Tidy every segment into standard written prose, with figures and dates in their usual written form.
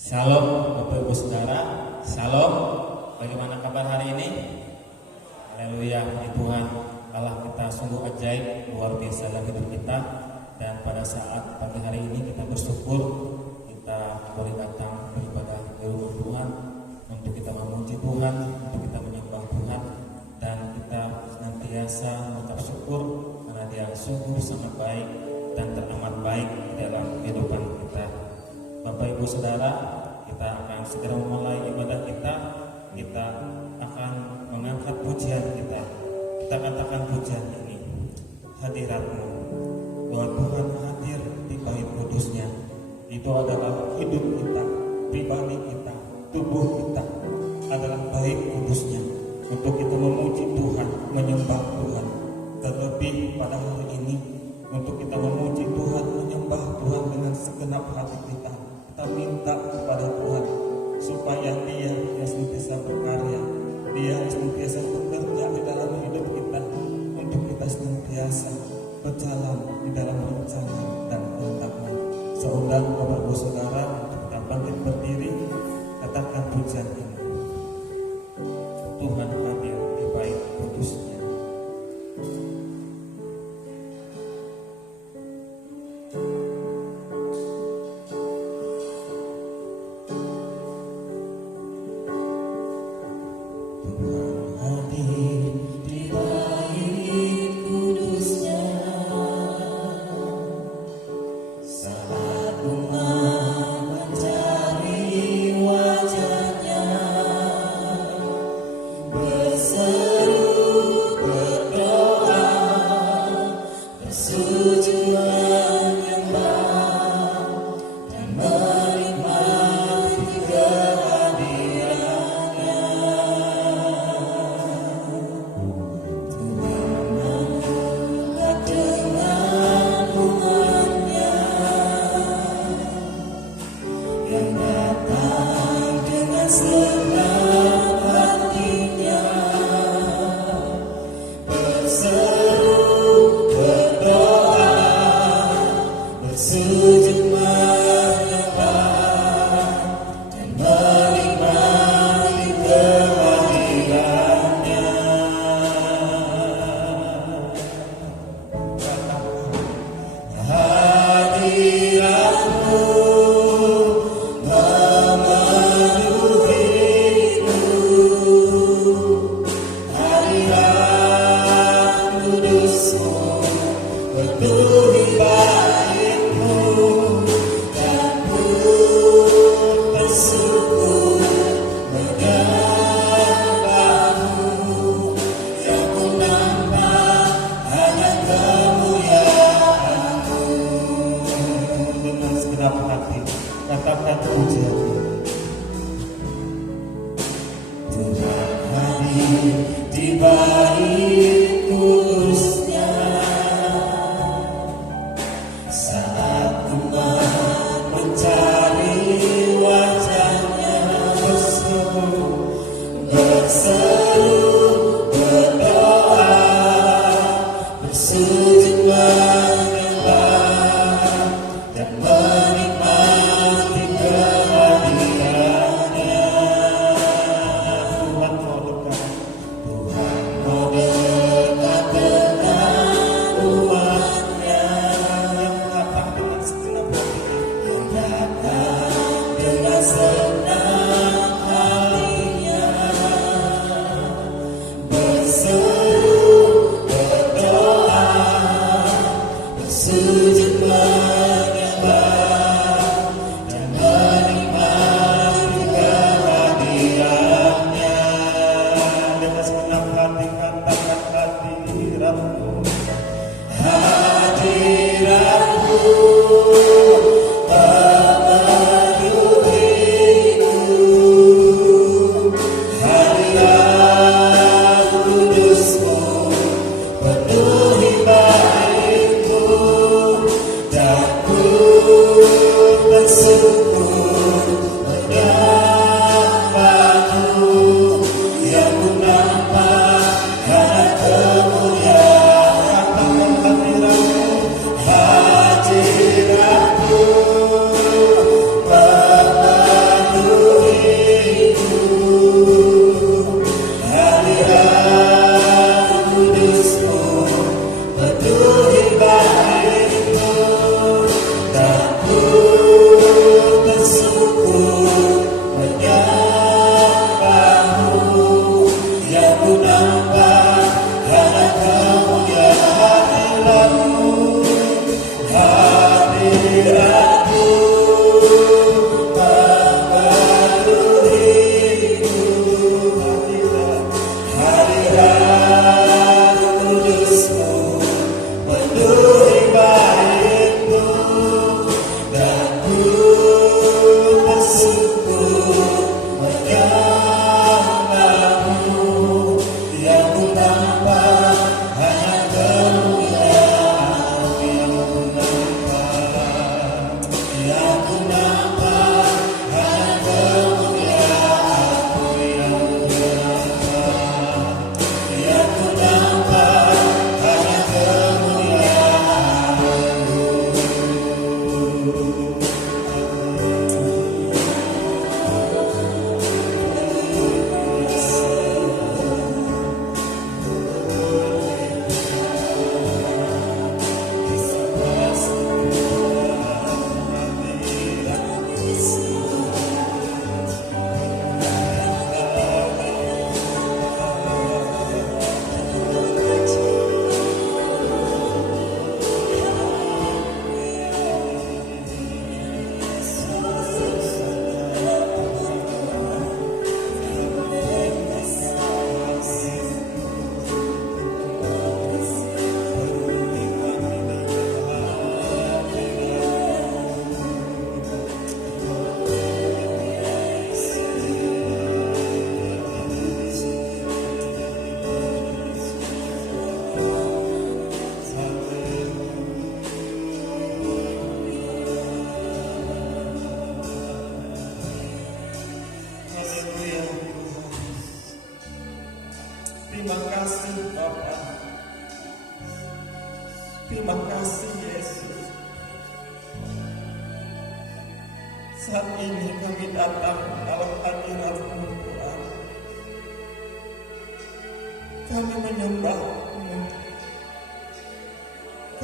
Shalom Bapak Ibu Saudara, Shalom. Bagaimana kabar hari ini? Haleluya, puji Tuhan. Allah kita sungguh ajaib, luar biasa dalam hidup kita. Dan pada saat pagi hari ini kita bersyukur kita boleh datang beribadah ke rumah Tuhan, untuk kita memuji Tuhan, untuk kita menyembah Tuhan, dan kita senantiasa mengucap syukur karena Dia sungguh sangat baik dan teramat baik di dalam kehidupan kita. Bapak Ibu Saudara, kita akan segera memulai ibadah kita. Kita akan mengangkat pujian kita. Kita katakan pujian ini, hadirat-Mu, bahwa Tuhan hadir di bait kudus-Nya. Itu adalah hidup kita, pribadi kita, tubuh kita adalah bait kudus-Nya, untuk kita memuji Tuhan, menyembah Tuhan. Terlebih pada hari ini, untuk kita memuji Tuhan, menyembah Tuhan dengan segenap hati kita. Kita minta kepada Tuhan supaya Dia yang senantiasa berkarya, Dia yang senantiasa bekerja di dalam hidup kita, untuk kita senantiasa berjalan di dalam rencana dan kehendak-Nya. Seundang Bapak Ibu Saudara untuk kita bangkit berdiri, katakan pujian ini. Tuhan hadir di bait kudus-Nya. Sujud menyembah Terima kasih Bapa. Terima kasih Yesus. Saat ini kami datang dalam hadirat-Mu Tuhan. Kami menyembah-Mu.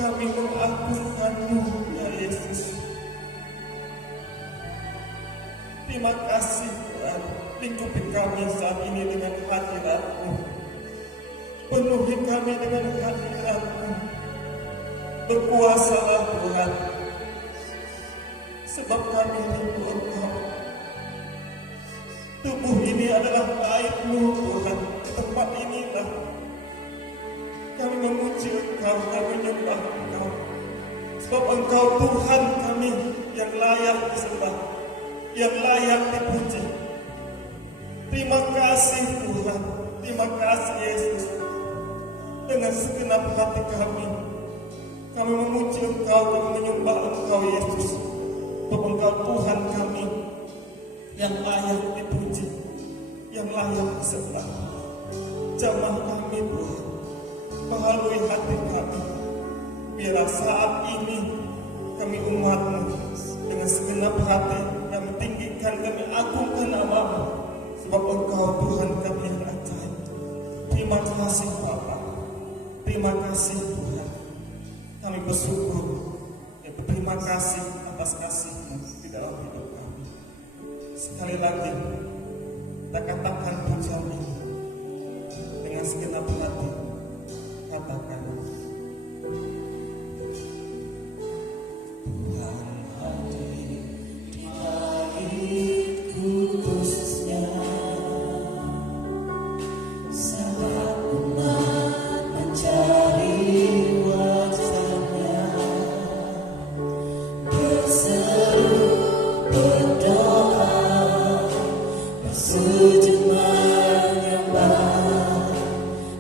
Kami mengagungkan-Mu ya Yesus. Terima kasih Tuhan. Lingkupi kami saat ini dengan hadirat-Mu. Penuhi kami dengan hadirat-Mu. Berkuasalah Tuhan, sebab kami rindu Engkau. Tubuh ini adalah milik-Mu Tuhan. Di tempat inilah kami memuji Engkau, kami menyembah Engkau, sebab Engkau Tuhan kami yang layak disembah, yang layak dipuji. Terima kasih Tuhan, terima kasih Yesus. Dengan segenap hati kami memuji Engkau, kami menyembah Engkau Yesus. Sebab Engkau Tuhan kami yang layak dipuji, yang layak disembah. Jamah kami Tuhan, baharui hati kami. Biarlah saat ini kami umat-Mu dengan segenap hati kami tinggikan, kami agungkan nama-Mu. Sebab Engkau Tuhan kami yang ajaib. Terima kasih Bapa. Terima kasih Tuhan. Kami bersyukur dan berterima kasih atas kasih-Mu di dalam hidup kami. Sekali lagi kita katakan pujian ini dengan segenap hati. Katakan Tuhan hadir di hidupku khususnya. Saat umat mencari wajah-Nya, berseru, berdoa, bersujud menyembah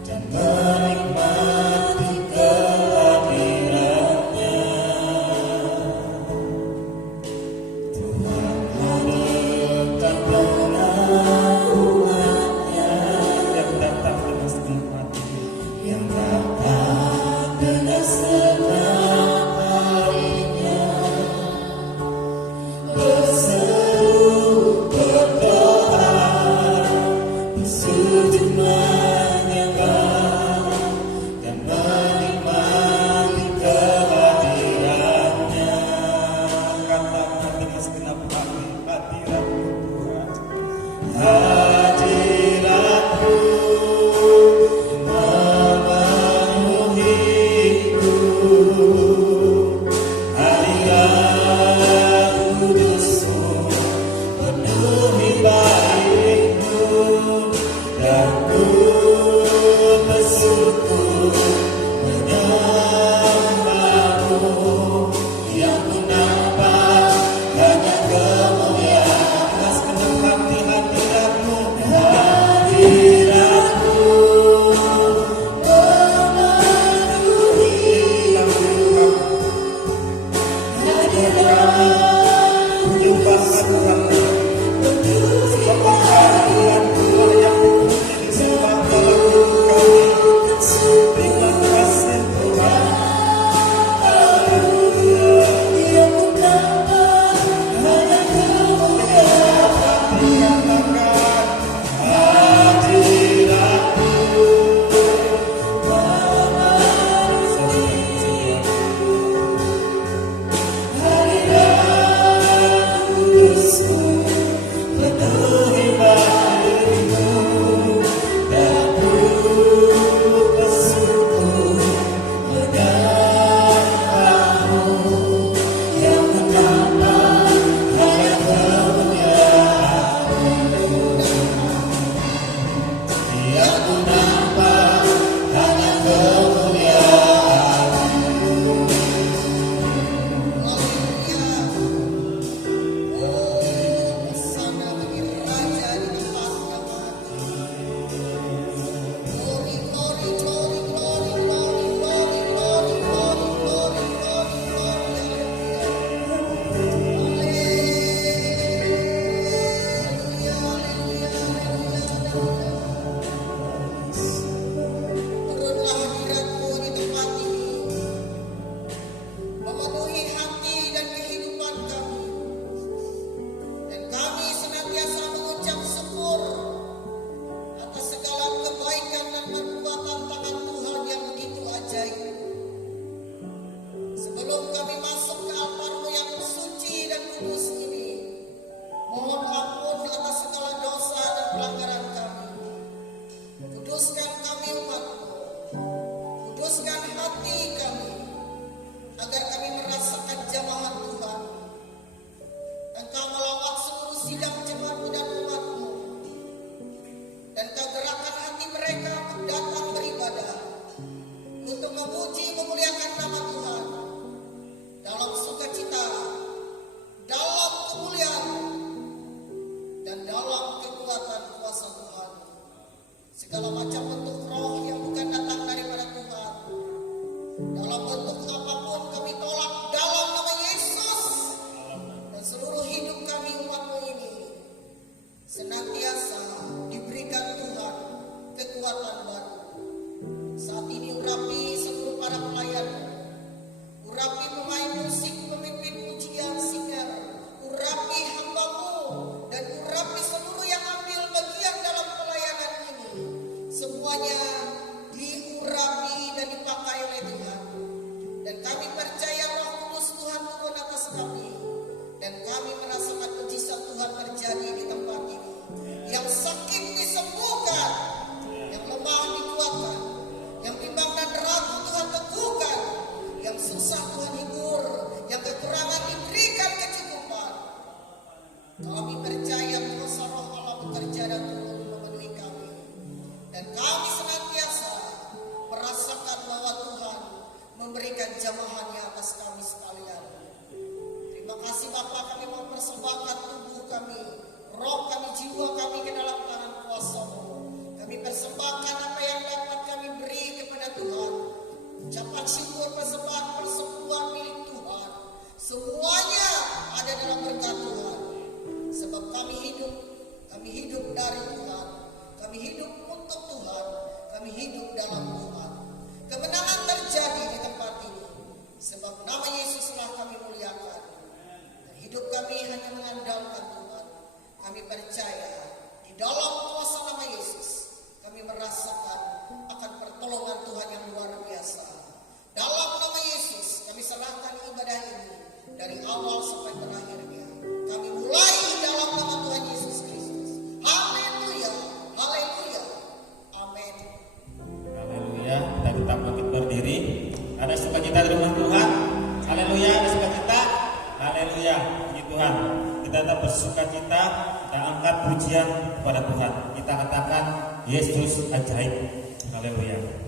dan menikmati kehadiran-Nya. Tuhan hadir tak pernah umat-Nya yang datang dengan segenap hati, yang datang dengan segenap harinya, berseru, berdoa, bersujud menyembah dan menikmati kehadiran-Nya. Katakan dengan segenap hati, hadirat-Mu Tuhan. Hadirat-Mu memenuhiku, hadirat kudus-Mu Kami percaya kuasa Roh Allah bekerja dan turun memenuhi kami. Dan kami senantiasa merasakan bahwa Tuhan memberikan jamahannya atas kami sekalian. Terima kasih Bapa, kami mempersembahkan tubuh kami, roh kami, jiwa kami ke dalam tangan kuasa-Mu. Kami persembahkan apa yang dapat kami beri kepada Tuhan. Ucapan syukur, persembahan, persekutuan milik Tuhan. Semuanya ada dalam berkat Tuhan. Sebab kami hidup dari Tuhan. Kami hidup untuk Tuhan. Kami hidup dalam Tuhan. Kemenangan terjadi di tempat ini. Sebab nama Yesuslah kami muliakan. Dan hidup kami hanya mengandalkan Tuhan. Kami percaya di dalam kuasa nama Yesus kami merasakan akan pertolongan Tuhan yang luar biasa. Dalam nama Yesus kami serahkan ibadah ini dari awal sampai terakhirnya. Kami mulai dalam nama Tuhan Yesus Kristus. Haleluya, haleluya, amin. Haleluya, kita tetap bangkit berdiri. Ada sukacita di rumah Tuhan. Haleluya, ada sukacita. Haleluya, puji Tuhan. Kita tetap bersukacita, kita angkat pujian kepada Tuhan. Kita katakan Yesus ajaib. Haleluya.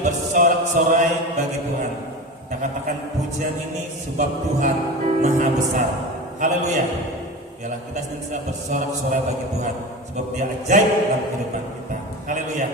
Bersorak-sorai bagi Tuhan. Kita katakan pujian ini sebab Tuhan Maha Besar. Haleluya. Biarlah kita senantiasa bersorak-sorai bagi Tuhan sebab Dia ajaib dalam kehidupan kita. Haleluya.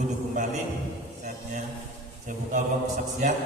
duduk kembali. Saatnya saya buka ruang kesaksian.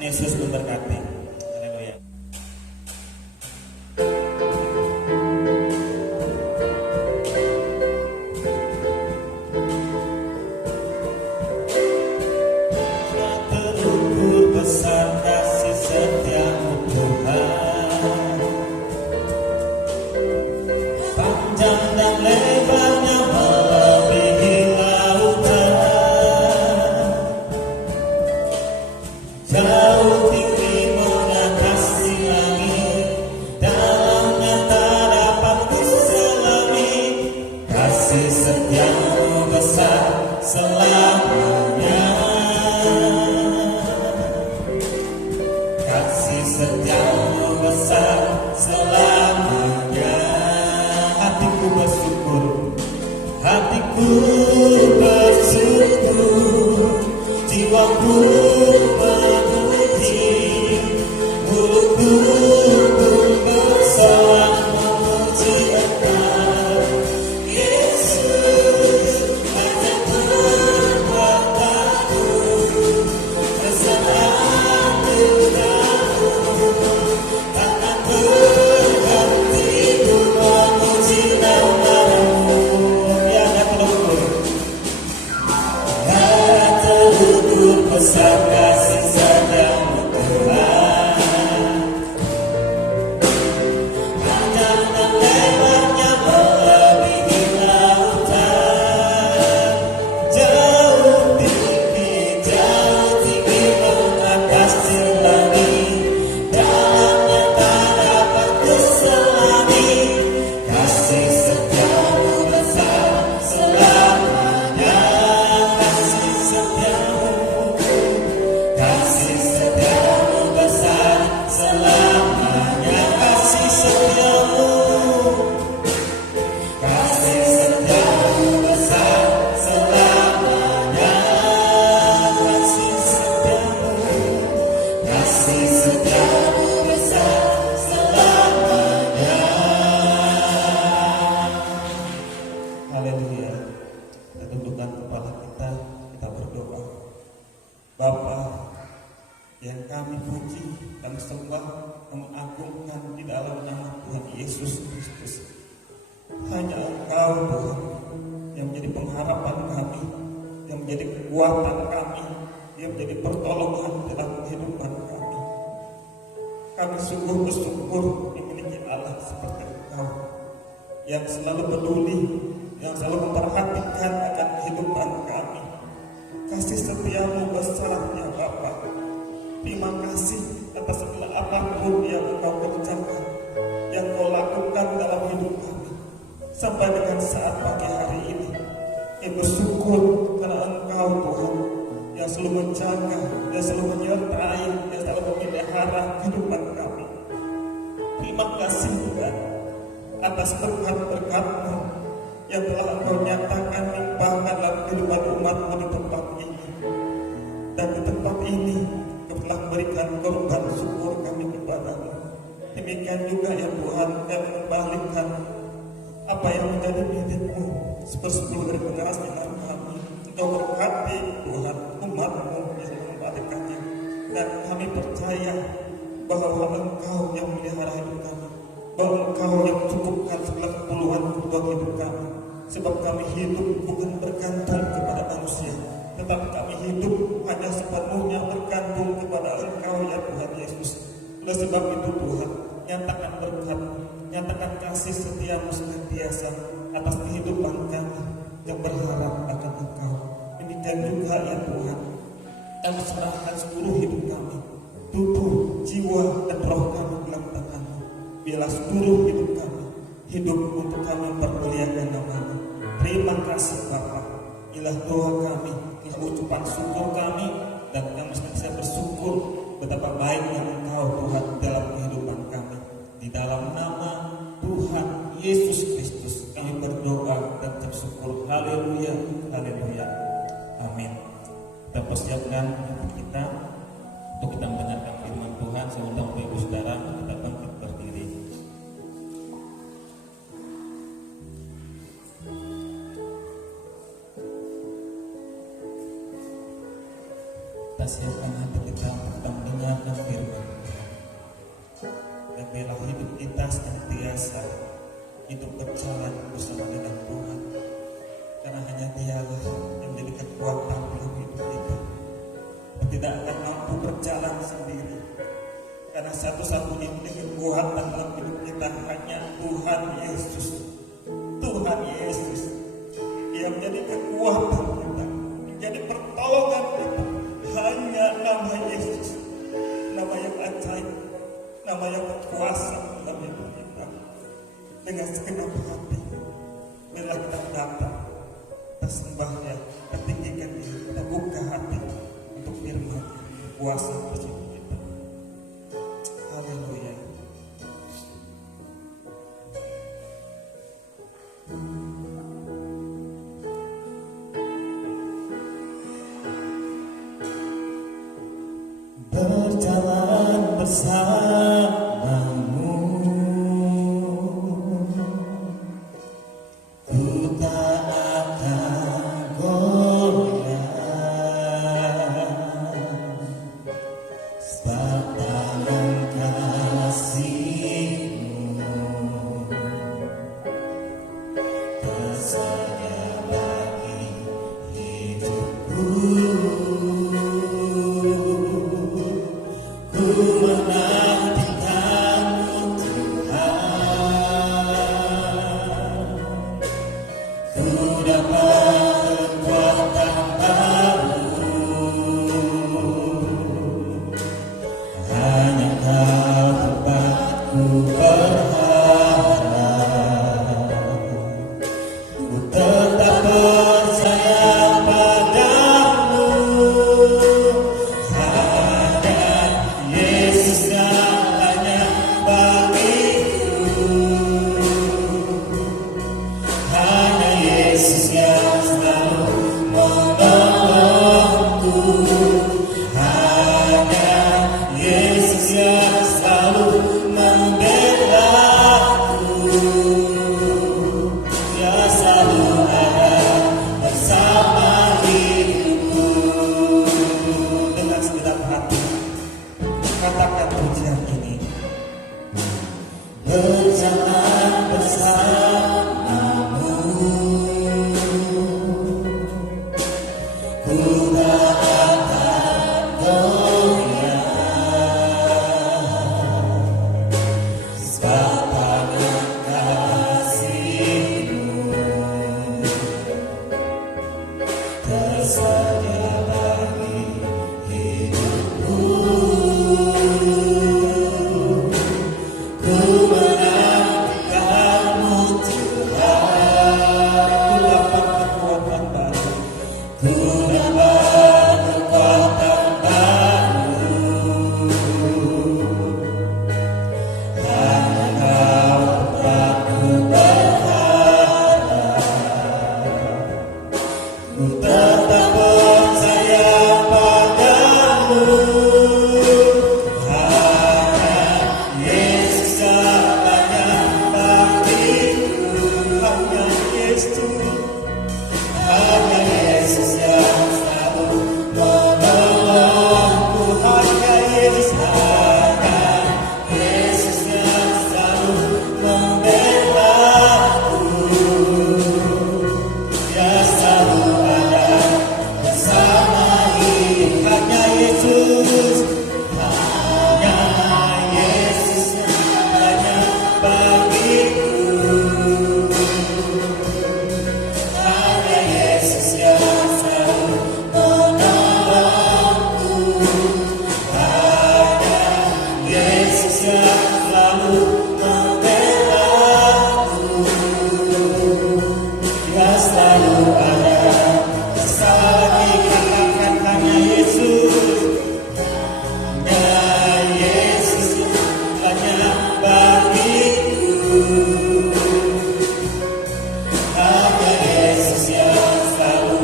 Yesus memberkati. Haleluya. Terukur besar kasih setiamu Tuhan, panjang dan lebarnya melebihi lautan, jauh tinggi mengatasi langit, dalamnya tak dapat diselami. Kasih setiamu besar selamanya, kasih setiamu besar selamanya. Hatiku bersyukur, hatiku bersyukur, jiwaku memuji, mulutku pun bersorak memuji Engkau. Yesus, hanya berkataku, kesalahan dosamu, takkan berhenti ku memuji nama-Mu. Ya, terukur besar kasih setiamu Tuhan, panjang dan lebarnya melebihi lautan, jauh tinggi mengatasi langit, dalamnya tak dapat diselami. Kasih setiamu besar selamanya, kasih setiamu besar selamanya, kasih setiamu besar selamanya, kasih setiamu besar selamanya. Haleluya. Kita tundukkan kepala kita berdoa. Bapa yang kami kami puji, kami sembah, kami agungkan di dalam nama Tuhan Yesus Kristus. Hanya Engkau Tuhan yang menjadi pengharapan kami, yang menjadi kekuatan kami, yang menjadi pertolongan dalam kehidupan kami. Kami sungguh bersyukur dimiliki Allah seperti Engkau yang selalu peduli, yang selalu memperhatikan akan kehidupan kami. Kasih setiamu besar ya Bapa. Terima kasih atas segala apapun yang Engkau kerjakan, yang Kau lakukan dalam hidup kami. Sampai dengan saat pagi hari ini, kami bersyukur karena Engkau Tuhan yang selalu menjaga, yang selalu menyertai, yang selalu memelihara kehidupan kami. Terima kasih Tuhan atas berkat-berkat-Mu yang telah Engkau nyatakan limpahkan dalam kehidupan umat-Mu di tempat ini. Dan di tempat ini Kau telah memberikan korban syukur kami kepada-Mu. Demikian juga ya Tuhan, kami mengembalikan apa yang menjadi milik-Mu sepersepuluh dari penghasilan kami. Engkau berkati Tuhan umat-Mu yang mengembalikannya. Dan kami percaya bahwa Engkau yang memelihara hidup kami, bahwa Engkau yang mencukupkan segala keperluan hidup kami. Sebab kami hidup bukan bergantung kepada manusia, tetapi kami hidup hanya sepenuhnya bergantung kepada Engkau ya Tuhan Yesus. Oleh sebab itu Tuhan, nyatakan berkat, nyatakan kasih setiamu senantiasa atas kehidupan kami yang berharap akan Engkau. Demikian juga ya Tuhan, kami serahkan seluruh hidup kami, tubuh, jiwa, dan roh kami dalam tangan-Mu. Biarlah seluruh hidup kami hidup untuk kami mempermuliakan nama-Mu. Terima kasih Bapa. Inilah doa kami, inilah ucapan syukur kami, dan kami bisa bersyukur betapa baiknya Engkau Tuhan dalam kehidupan kami. Di dalam nama Tuhan Yesus Kristus kami berdoa dan bersyukur. Haleluya, haleluya, amin. Kita persiapkan hidup kita untuk kita mendengarkan firman Tuhan. Saya undang Bapak Ibu Saudara kita bangkit berdiri. Kita siapkan hati kita untuk kita mendengarkan firman Tuhan. Dan biarlah hidup kita senantiasa hidup berjalan bersama dengan Tuhan. Karena hanya Dialah yang menjadi kekuatan dalam hidup kita. Kita tidak akan mampu berjalan sendiri. Karena satu-satunya yang menjadi kekuatan dalam hidup kita hanya Tuhan Yesus. Tuhan Yesus yang menjadi kekuatan kita, menjadi pertolongan kita. Hanya nama Yesus, nama yang ajaib, nama yang berkuasa dalam hidup kita. Dengan segenap hati, bila kita datang, kita sembahnya, kita tinggikan Dia, kita buka hati untuk firman kuasa atas hidup kita. Haleluya. Berjalan bersamamu, ku tak akan goyah, sebab dalam kasih-Mu tersedia bagi hidupku. Ku menantikan-Mu Tuhan, ku dapat kekuatan baru. Hanya Kau tempatku berharap. Ku tetap percaya pada-Mu. Yesus segalanya bagiku. Hanya Yesus yang selalu menolongku. Hanya Yesus yang katakan pujian ini. Berjalan bersamamu, ku tak akan goyah, sebab tangan kasih-Mu tersedia bagi hidupku. Ku menantikan-Mu Tuhan, Ku dapat kekuatan baru. ku dapat kekuatan baru. Hanya Kau tempatku berharap, ku tetap percaya padamu. Hanya Yesus jalannya bagiku. Hanya Yesus, Hanya Yesus yang selalu menolongku. hanya Yesus, Hanya Yesus yang selalu membelaku. Dia selalu ada bersama hidup. Hanya Yesus, hanya Yesus jalannya bagiku. Hanya Yesus yang selalu menolongku. Hanya Yesus yang selalu membelaku. Dia selalu ada bersama katakan hanya Yesus. Hanya Yesus hanya bagiku. Hanya Yesus yang selalu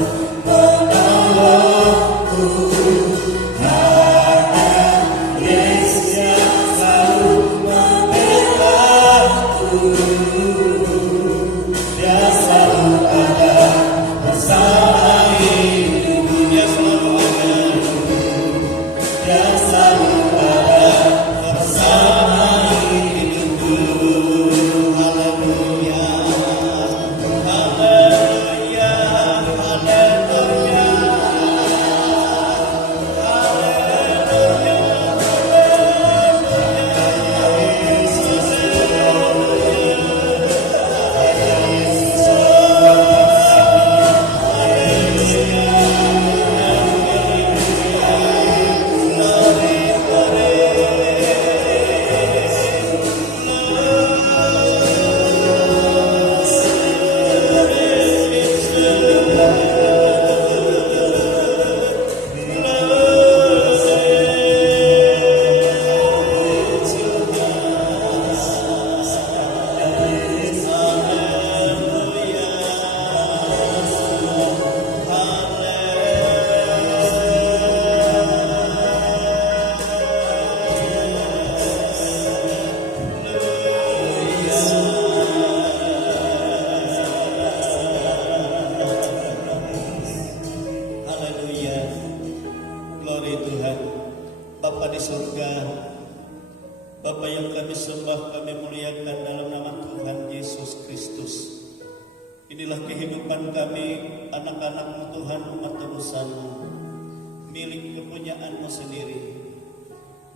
menolongku. Hanya Yesus yang selalu membelaku. Dia selalu ada bersama hidupku. Dia selalu ada. Dia selalu ada bersama hidupku. Haleluya. Haleluya. Haleluya. Haleluya. Glory Tuhan. Bapa di surga, Bapa yang kami sembah, kami muliakan dalam nama Tuhan Yesus Kristus. Inilah kehidupan kami, anak-anak-Mu Tuhan, umat tebusan-Mu, milik kepunyaan-Mu sendiri.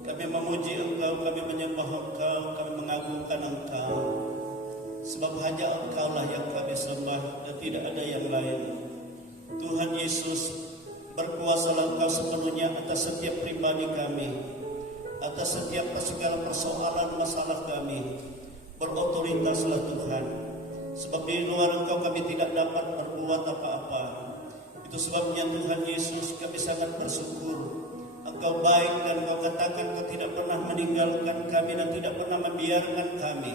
Kami memuji Engkau, kami menyembah Engkau, kami mengagungkan Engkau. Sebab hanya Engkau-lah yang kami sembah dan tidak ada yang lain. Tuhan Yesus, berkuasalah Engkau sepenuhnya atas setiap pribadi kami, atas setiap segala persoalan masalah kami. Berotoritaslah Tuhan, sebab di luar Engkau kami tidak dapat berbuat apa-apa. Itu sebabnya Tuhan Yesus, kami sangat bersyukur. Engkau baik dan Engkau katakan Engkau tidak pernah meninggalkan kami dan tidak pernah membiarkan kami.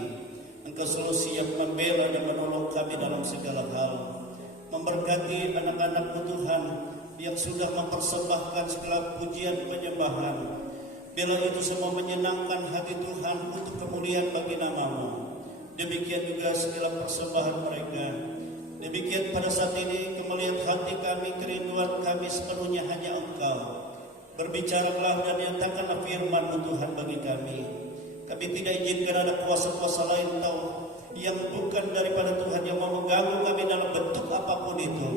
Engkau selalu siap membela dan menolong kami dalam segala hal. Memberkati anak-anak-Mu Tuhan yang sudah mempersembahkan segala pujian penyembahan. Bila itu semua menyenangkan hati Tuhan untuk kemuliaan bagi nama-Mu. Demikian juga segala persembahan mereka. Demikian pada saat ini kemuliaan hati kami, kerinduan kami sepenuhnya hanya Engkau. Berbicaralah dan nyatakanlah firman-Mu Tuhan bagi kami. Kami tidak izinkan ada kuasa-kuasa lain yang bukan daripada Tuhan yang mau mengganggu kami dalam bentuk apapun itu.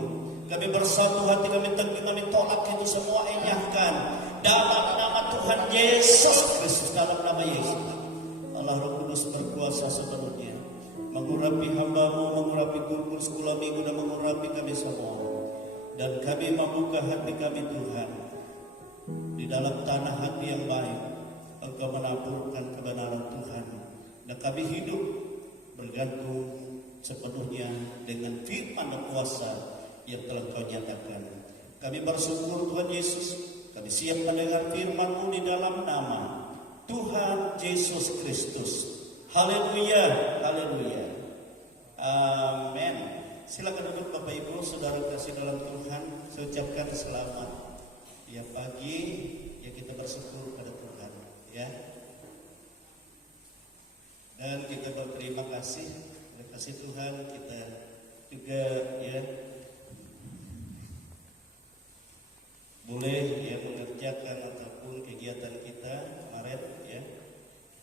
Kami bersatu hati, kami tolak itu semua, enyahkan dalam nama Tuhan Yesus Kristus, dalam nama Yesus. Allah Roh Kudus berkuasa sepenuhnya, mengurapi hamba-Mu, mengurapi guru sekolah minggu, dan mengurapi kami semua. Dan kami membuka hati kami Tuhan, di dalam tanah hati yang baik Engkau menaburkan kebenaran Tuhan, dan kami hidup bergantung sepenuhnya dengan firman dan kuasa yang telah Kau nyatakan. Kami bersyukur Tuhan Yesus, kami siap mendengar firman-Mu di dalam nama Tuhan Yesus Kristus. Haleluya, haleluya, amin. Silakan duduk Bapak Ibu, saudara kasih dalam Tuhan. Saya ucapkan selamat ya pagi, ya kita bersyukur pada Tuhan ya. Dan kita berterima kasih, terima kasih Tuhan, kita juga ya boleh ya mengerjakan ataupun kegiatan kita kemarin ya.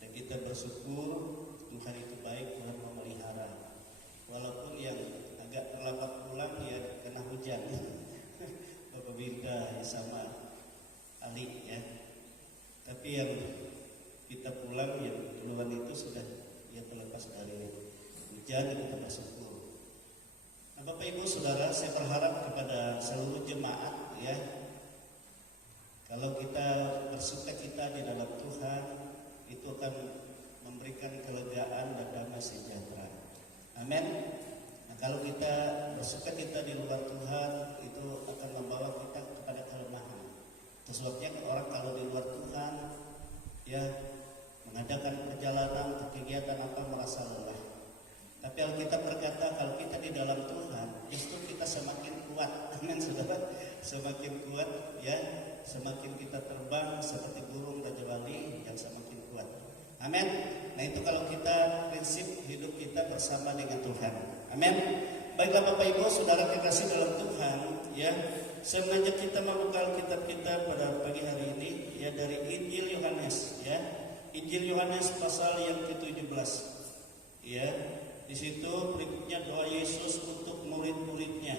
Dan kita bersyukur Tuhan itu baik, Tuhan memelihara. Walaupun yang agak terlambat pulang ya karena hujan. Bapak Binta ya sama Ali ya. Tapi yang kita pulang yang duluan itu sudah ya terlepas dari hujan, kita bersyukur. Nah Bapak Ibu Saudara, saya berharap kepada seluruh jemaat ya, kalau kita bersuka cita di dalam Tuhan, itu akan memberikan kelegaan dan damai sejahtera. Amin. Nah kalau kita bersuka cita di luar Tuhan, itu akan membawa kita kepada kelemahan. Itu sebabnya orang kalau di luar Tuhan ya mengadakan perjalanan ke kegiatan apa merasa lelah. Tapi Alkitab berkata kalau kita di dalam Tuhan, justru kita semakin kuat. Amin Saudara. Semakin kuat ya, semakin kita terbang seperti burung Raja Wali yang semakin kuat. Amin. Nah itu kalau kita prinsip hidup kita bersama dengan Tuhan. Amin. Baiklah Bapak Ibu Saudara kekasih dalam Tuhan ya, sengaja kita membuka Alkitab kita pada pagi hari ini ya dari Injil Yohanes ya. Injil Yohanes pasal yang ke-17 ya. Di situ berikutnya doa Yesus untuk murid-muridnya.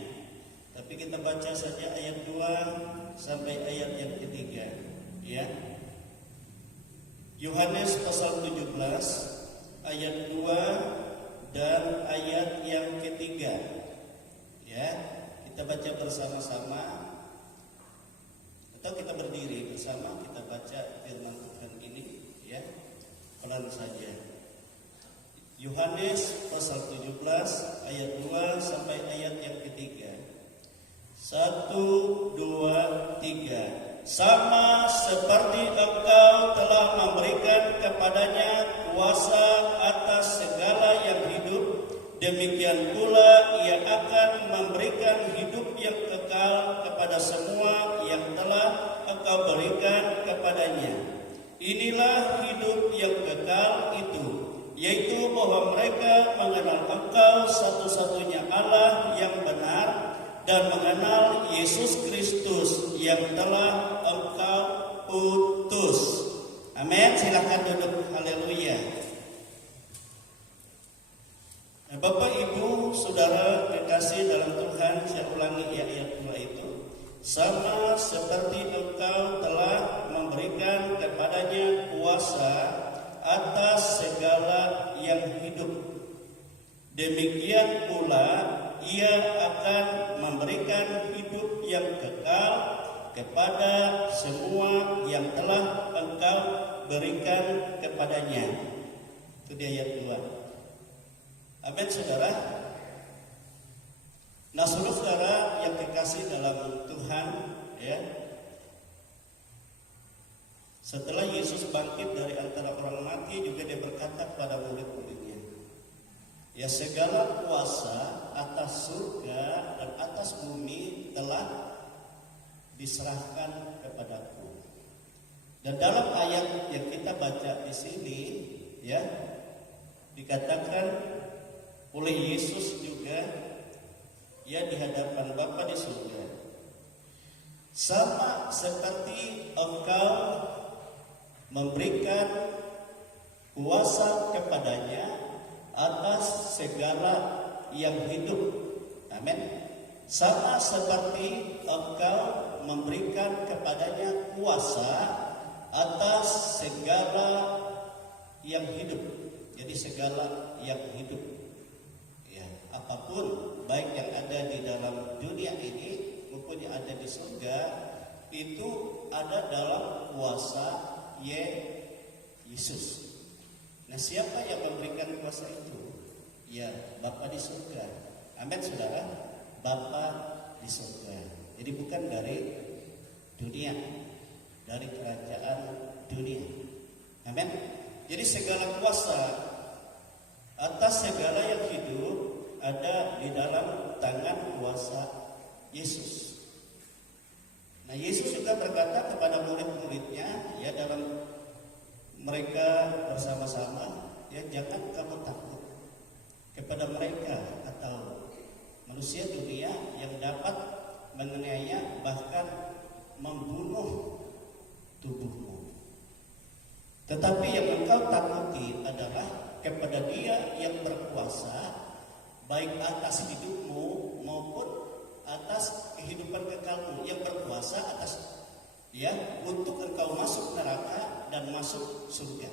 Tapi kita baca saja ayat 2 sampai ayat yang ketiga ya. Yohanes pasal 17 ayat 2 dan ayat yang ketiga ya. Kita baca bersama-sama atau kita berdiri bersama, kita baca firman Tuhan ini ya. Pelan saja. Yohanes pasal 17 ayat 2 sampai ayat yang ketiga. 1, 2, 3. Sama seperti Engkau telah memberikan kepadanya kuasa atas segala yang hidup, demikian pula Ia akan memberikan hidup yang kekal kepada semua yang telah Engkau berikan kepadanya. Inilah hidup yang kekal itu, yaitu bahwa mereka mengenal Engkau satu-satunya Allah yang benar, dan mengenal Yesus Kristus yang telah Engkau utus. Amin. Silakan duduk. Haleluya. Nah, Bapak Ibu Saudara kekasih dalam Tuhan, saya ulangi ya ayat 2 itu. Sama seperti Engkau telah memberikan kepadanya kuasa atas segala yang hidup, demikian pula Ia akan memberikan hidup yang kekal kepada semua yang telah Engkau berikan kepadanya. Itu di ayat 2. Amin Saudara. Nah saudara yang kekasih dalam Tuhan ya, setelah Yesus bangkit dari antara orang mati juga Dia berkata kepada murid-muridnya, ya segala kuasa atas surga dan atas bumi telah diserahkan kepadaku. Dan dalam ayat yang kita baca di sini ya, dikatakan oleh Yesus juga ya di hadapan Bapa di surga, sama seperti Engkau memberikan kuasa kepadanya atas segala yang hidup. Amin. Sama seperti Engkau memberikan kepadanya kuasa atas segala yang hidup. Jadi segala yang hidup, ya, apapun baik yang ada di dalam dunia ini maupun yang ada di surga, itu ada dalam kuasa Yesus. Nah, siapa yang memberikan kuasa itu? Ya, Bapa di surga. Amin, saudara. Bapa di surga. Jadi bukan dari dunia, dari kerajaan dunia. Amin. Jadi segala kuasa atas segala yang hidup ada di dalam tangan kuasa Yesus. Nah, Yesus juga berkata kepada murid-muridnya, ya, dalam mereka bersama-sama, ya, jangan kamu takut kepada mereka atau manusia dunia yang dapat menganiaya bahkan membunuh tubuhmu. Tetapi yang engkau takuti adalah kepada Dia yang berkuasa baik atas hidupmu maupun atas kehidupan kekalmu, yang berkuasa atas, ya, untuk engkau masuk neraka dan masuk surga.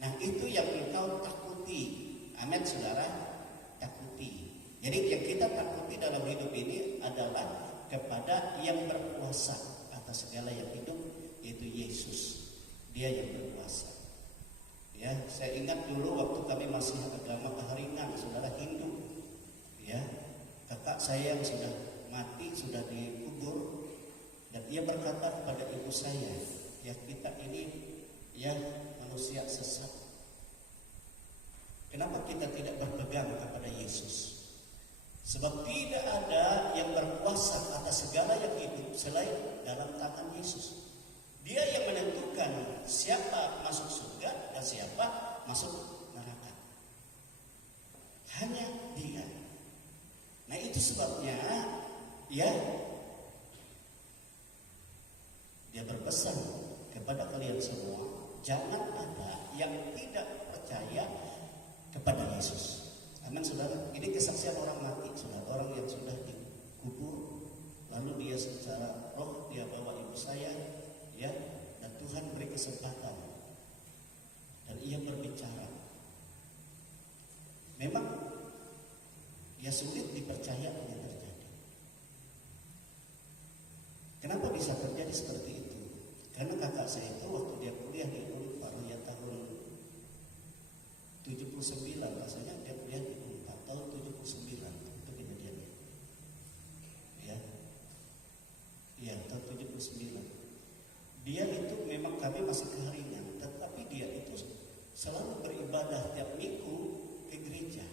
Nah, itu yang engkau takuti. Amin, saudara. Takuti. Jadi yang kita takuti dalam hidup ini adalah kepada yang berkuasa atas segala yang hidup, yaitu Yesus. Dia yang berkuasa. Ya, saya ingat dulu waktu kami masih agama Keharingan, saudara, Hindu. Ya, kakak saya yang sudah mati, sudah dikubur, dan ia berkata kepada ibu saya, ya, kita ini, ya, manusia sesat. Kenapa kita tidak berpegang kepada Yesus? Sebab tidak ada yang berkuasa atas segala yang hidup selain dalam tangan Yesus. Dia yang menentukan siapa masuk surga dan siapa masuk neraka. Hanya Dia. Nah, itu sebabnya, ya, Dia berpesan kepada kalian semua, jangan ada yang tidak percaya kepada Yesus. Amin, saudara. Ini kesaksian orang mati, saudara, orang yang sudah dikubur, lalu dia secara roh dia bawa ibu saya, ya, dan Tuhan beri kesempatan dan ia berbicara. Memang ya sulit dipercaya ini terjadi. Kenapa bisa terjadi seperti itu? Karena kakak saya itu waktu dia kuliah di Unpar, ya, tahun 79, rasanya dia kuliah di Unpar tahun 79 itu kejadiannya. Ya. Iya, tahun 79. Dia itu memang, kami masih Keharingan, tetapi dia itu selalu beribadah tiap minggu ke gereja.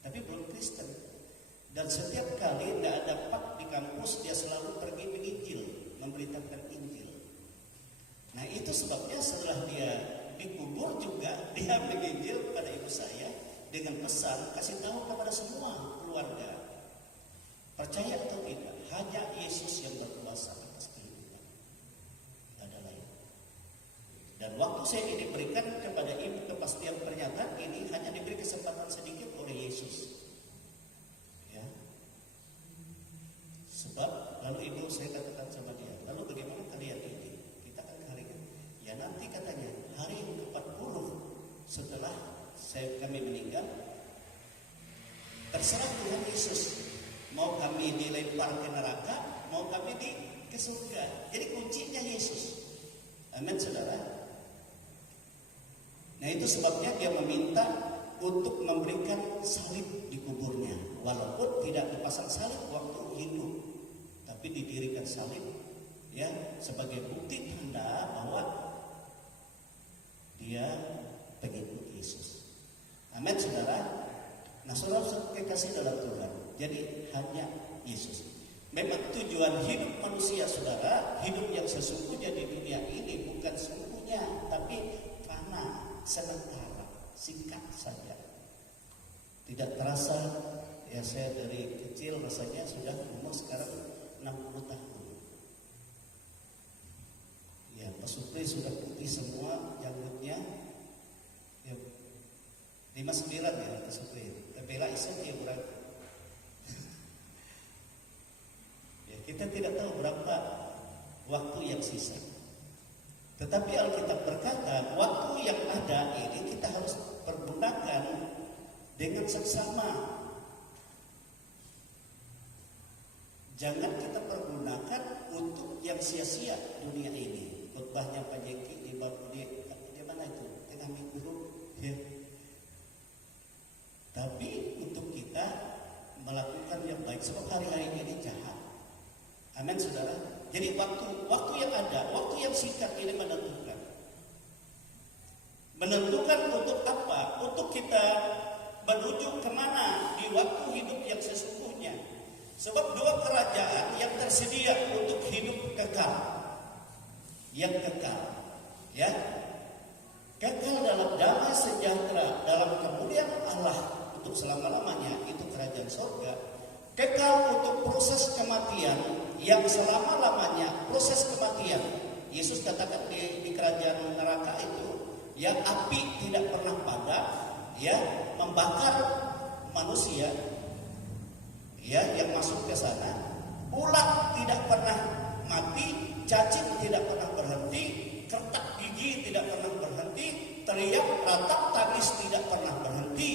Tapi belum Kristen. Dan setiap kali tidak ada pak di kampus, dia selalu pergi menginjil, memberitakan Injil. Nah, itu sebabnya setelah dia dikubur juga dia menginjil kepada ibu saya dengan pesan, kasih tahu kepada semua keluarga, percaya atau tidak, hanya Yesus yang berkuasa atas kehidupan, tidak ada lain. Dan waktu saya ini diberikan kepada ibu kepastian pernyataan ini, hanya diberi kesempatan sedikit oleh Yesus, ya. Sebab lalu ibu saya katakan sama dia, lalu bagaimana kalian ini? Kita kan Keharingan. Ya, nanti katanya hari ke-40 setelah kami meninggal, terserah Tuhan Yesus, mau kami dilempar ke neraka, mau kami ke surga. Jadi kuncinya Yesus. Amin, saudara. Nah, itu sebabnya dia meminta untuk memberikan salib di kuburnya, walaupun tidak dipasang salib waktu hidup, tapi didirikan salib, ya, sebagai bukti tanda bahwa dia pengikut Yesus. Amin, saudara. Nah, saudara kekasih dalam Tuhan, jadi hanya Yesus. Memang tujuan hidup manusia, saudara, hidup yang sesungguhnya di dunia ini bukan sesungguhnya, tapi fana, sementara, singkat saja. Tidak terasa, ya, saya dari kecil rasanya sudah umur sekarang 60 tahun. Ya, Pak Supri sudah putih semua janggutnya. Ya, 59 ya Pak Supri. Tapi lah iso ya berapa? Ya, kita tidak tahu berapa waktu yang sisa. Tetapi Alkitab berkata, waktu yang ada ini kita harus pergunakan dengan seksama. Jangan kita pergunakan untuk yang sia-sia dunia ini. Khotbahnya Pak Jeki di mana itu? Tengah minggu, ya. Tapi untuk kita melakukan yang baik, sebab hari-hari ini jahat. Amin, saudara. Jadi waktu yang ada, waktu yang singkat ini menentukan. Menentukan untuk apa? Untuk kita menuju kemana di waktu hidup yang sesungguhnya. Sebab dua kerajaan yang tersedia untuk hidup kekal. Yang kekal. Ya. Kekal dalam damai sejahtera, dalam kemuliaan Allah untuk selama-lamanya, itu kerajaan surga. Kekal untuk proses kematian yang selama-lamanya, proses kematian. Yesus katakan di kerajaan neraka itu, ya, api tidak pernah padam, ya, membakar manusia, ya, yang masuk ke sana. Ulat tidak pernah mati, cacing tidak pernah berhenti, kertak gigi tidak pernah berhenti, teriak, ratap, tangis tidak pernah berhenti,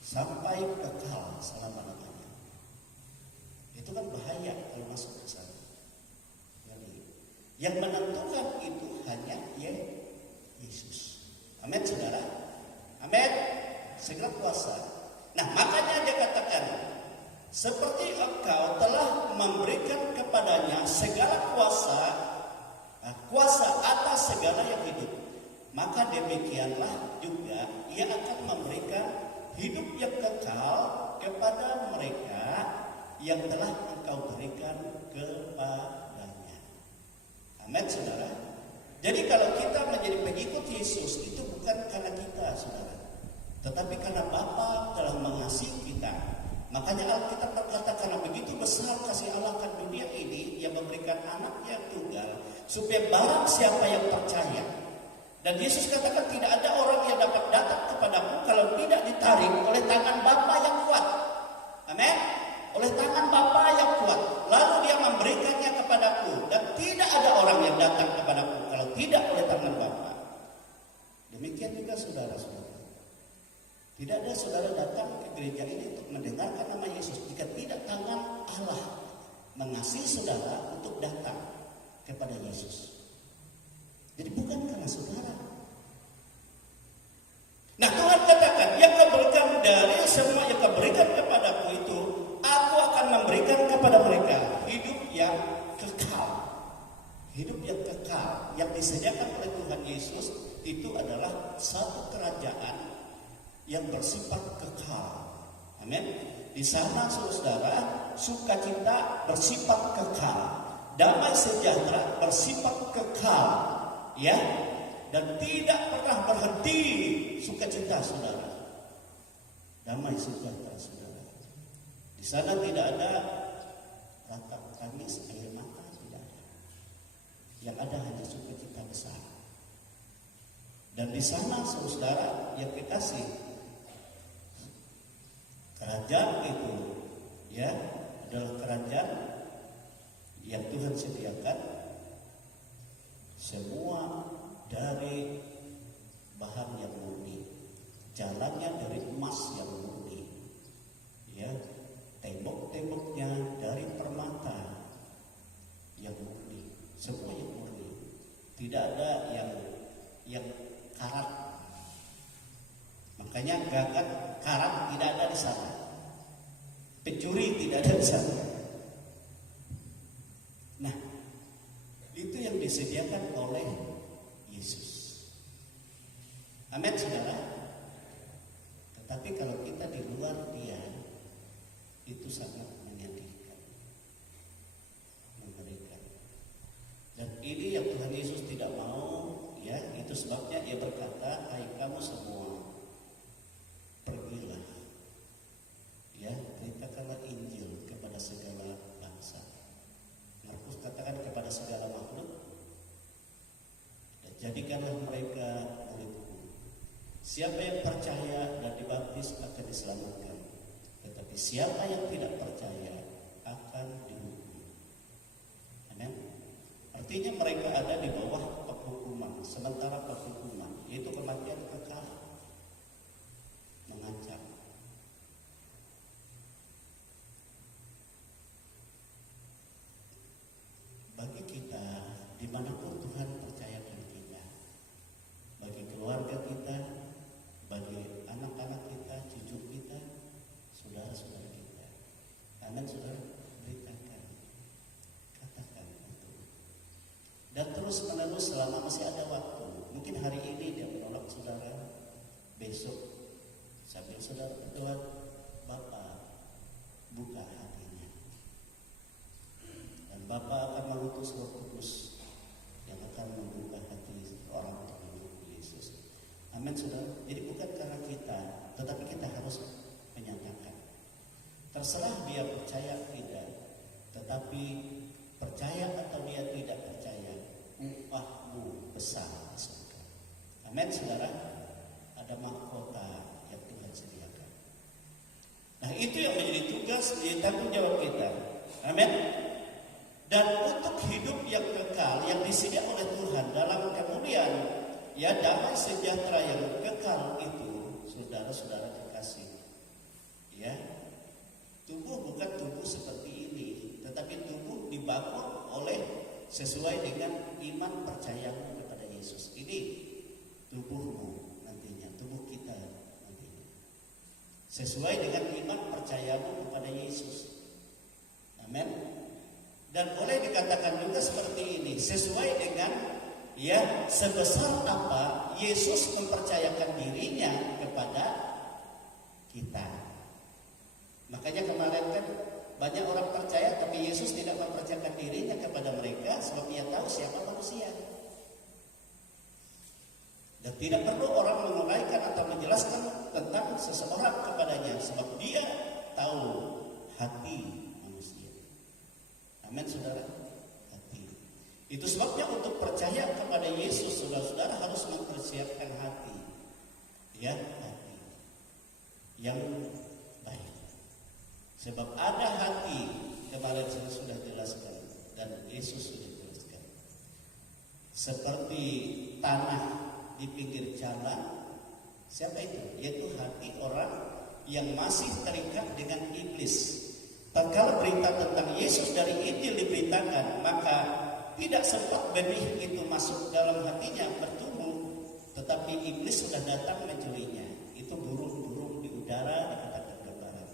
sampai kekal selama-lamanya. Itu kan bahaya kalau masuk ke sana. Yang menentukan itu hanya Yesus. Amin, saudara. Amin. Segera puasa. Nah, makanya dia katakan, seperti engkau telah memberikan kepadanya segala kuasa atas segala yang hidup, maka demikianlah juga ia akan memberikan hidup yang kekal kepada mereka yang telah engkau berikan kepadanya. Amin, saudara. Jadi kalau kita menjadi pengikut Yesus, itu bukan karena kita, saudara, tetapi karena Bapa telah mengasihi kita. Makanya Alkitab berkata, karena begitu besar kasih Allah akan dunia ini, yang memberikan anaknya tunggal, supaya barang siapa yang percaya. Dan Yesus katakan, tidak ada orang yang dapat datang kepadaku kalau tidak ditarik oleh tangan Bapa yang kuat. Amin. Oleh tangan Bapa yang kuat, lalu dia memberikannya kepadaku. Dan tidak ada orang yang datang kepadaku kalau tidak oleh tangan Bapa. Demikian juga saudara-saudara. Tidak ada saudara datang ke gereja ini untuk mendengarkan nama Yesus jika tidak tangan Allah mengasihi saudara untuk datang kepada Yesus. Jadi bukan karena saudara. Nah, Tuhan katakan, yang kau berikan dari semua yang kau berikan kepadaku itu, aku akan memberikan kepada mereka hidup yang kekal. Hidup yang kekal yang disediakan oleh Tuhan Yesus itu adalah satu kerajaan yang bersifat kekal. Amin. Di sana saudara, sukacita bersifat kekal, damai sejahtera bersifat kekal, ya, dan tidak pernah berhenti sukacita saudara. Damai sejahtera saudara. Di sana tidak ada ratap tangis, air mata, tidak ada. Yang ada hanya sukacita besar. Dan di sana saudara yang kekasih, kerajaan itu, ya, adalah kerajaan yang Tuhan sediakan semua dari bahan yang murni, jalannya dari emas yang murni, ya, tembok-temboknya dari permata yang murni, semua yang murni, tidak ada yang karat. Makanya gagat karat tidak ada di sana. Pencuri tidak ada di sana. Nah, itu yang disediakan oleh Yesus. Amin, saudara. Tetapi kalau kita di luar dia, itu sangat menyedihkan, mengerikan. Dan ini yang Tuhan Yesus tidak mau, ya. Itu sebabnya ia berkata, hai kamu semua, pergilah, ya, beritakanlah Injil kepada segala bangsa. Jadikanlah mereka murid-Mu. Siapa yang percaya dan dibaptis akan diselamatkan, tetapi siapa yang tidak percaya akan dihukum. Amin. Artinya mereka ada di bawah penghukuman, sementara penghukuman yaitu kematian kekal mengancam. Bagi kita, dimanapun Tuhan percayakan kita, bagi keluarga kita, bagi anak-anak kita, cucu kita, saudara-saudara kita, amin saudara, beritakan, katakan itu. Dan terus menerus selama masih ada waktu. Mungkin hari ini dia menolak saudara, besok sambil saudara berdoa, Bapa buka hatinya, dan Bapa akan mengutus Roh Kudus yang akan membuka hati orang untuk mengikuti Yesus. Amin saudara. Jadi bukan karena kita, tetapi kita harus menyatakan. Terserah dia percaya tidak, tetapi percaya atau dia tidak percaya, upahmu besar di surga. Amin saudara. Ada mahkota yang Tuhan sediakan. Nah itu yang menjadi tugas, menjadi tanggung jawab kita. Amin. Dan untuk hidup yang kekal yang disediakan oleh Tuhan dalam kemuliaan, ya damai sejahtera yang kekal itu, saudara-saudara kekasih, ya tubuh bukan tubuh seperti ini, tetapi tubuh dibangun oleh sesuai dengan iman percayamu kepada Yesus. Ini tubuhmu nantinya, tubuh kita nantinya, sesuai dengan iman percayamu kepada Yesus. Amin. Dan boleh dikatakan juga seperti ini, sesuai dengan ya sebesar apa Yesus mempercayakan dirinya kepada kita. Makanya kemarin kan banyak orang percaya, tapi Yesus tidak mempercayakan dirinya kepada mereka sebab Ia tahu siapa manusia. Dan tidak perlu orang menguraikan atau menjelaskan tentang seseorang kepadanya sebab Dia tahu hati manusia. Amin saudara. Hati. Itu sebabnya untuk percaya kepada Yesus, saudara-saudara harus mempersiapkan hati. Ya, hati yang baik. Sebab ada hati, kemarin saya sudah jelaskan dan Yesus sudah jelaskan, seperti tanah di pinggir jalan. Siapa itu? Yaitu hati orang yang masih terikat dengan iblis. Tatkala berita tentang Yesus dari Injil diberitakan, maka tidak sempat benih itu masuk dalam hatinya bertumbuh, tetapi iblis sudah datang mencurinya. Itu burung-burung di udara dikatakan gambaran.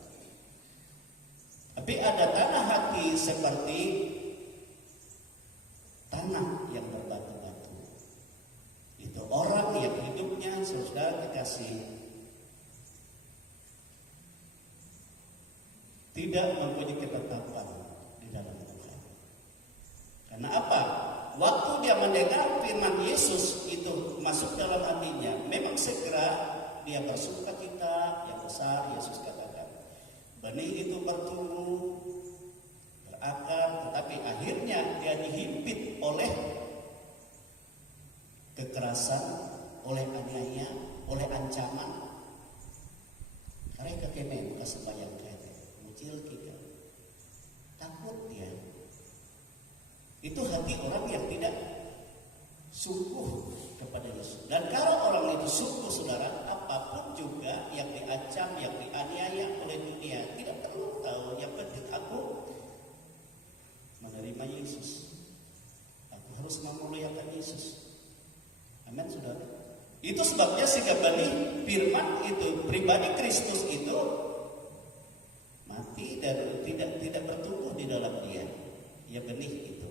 Tapi ada tanah hati seperti tanah yang berbatu-batu. Itu orang yang hidupnya, saudara kekasih, tidak mempunyai ketetapan di dalam Tuhan. Karena apa? Waktu dia mendengar firman Yesus itu masuk dalam hatinya, memang segera dia bersuka cita yang besar. Yesus katakan, benih itu bertumbuh, berakar, tetapi akhirnya dia dihimpit oleh kekerasan, oleh aniaya, oleh ancaman. Karena kekemen kesembayang kecil kita takut dia. Itu hati orang yang tidak sungguh kepada Yesus. Dan kalau orang itu sungguh, saudara, apapun juga yang diancam, yang dianiaya oleh dunia, tidak perlu tahu. Yang penting aku menerima Yesus. Aku harus memuliakan Yesus. Amin, saudara. Itu sebabnya sehingga benih firman itu, pribadi Kristus itu mati dan tidak bertumbuh di dalam dia. Ya benih itu.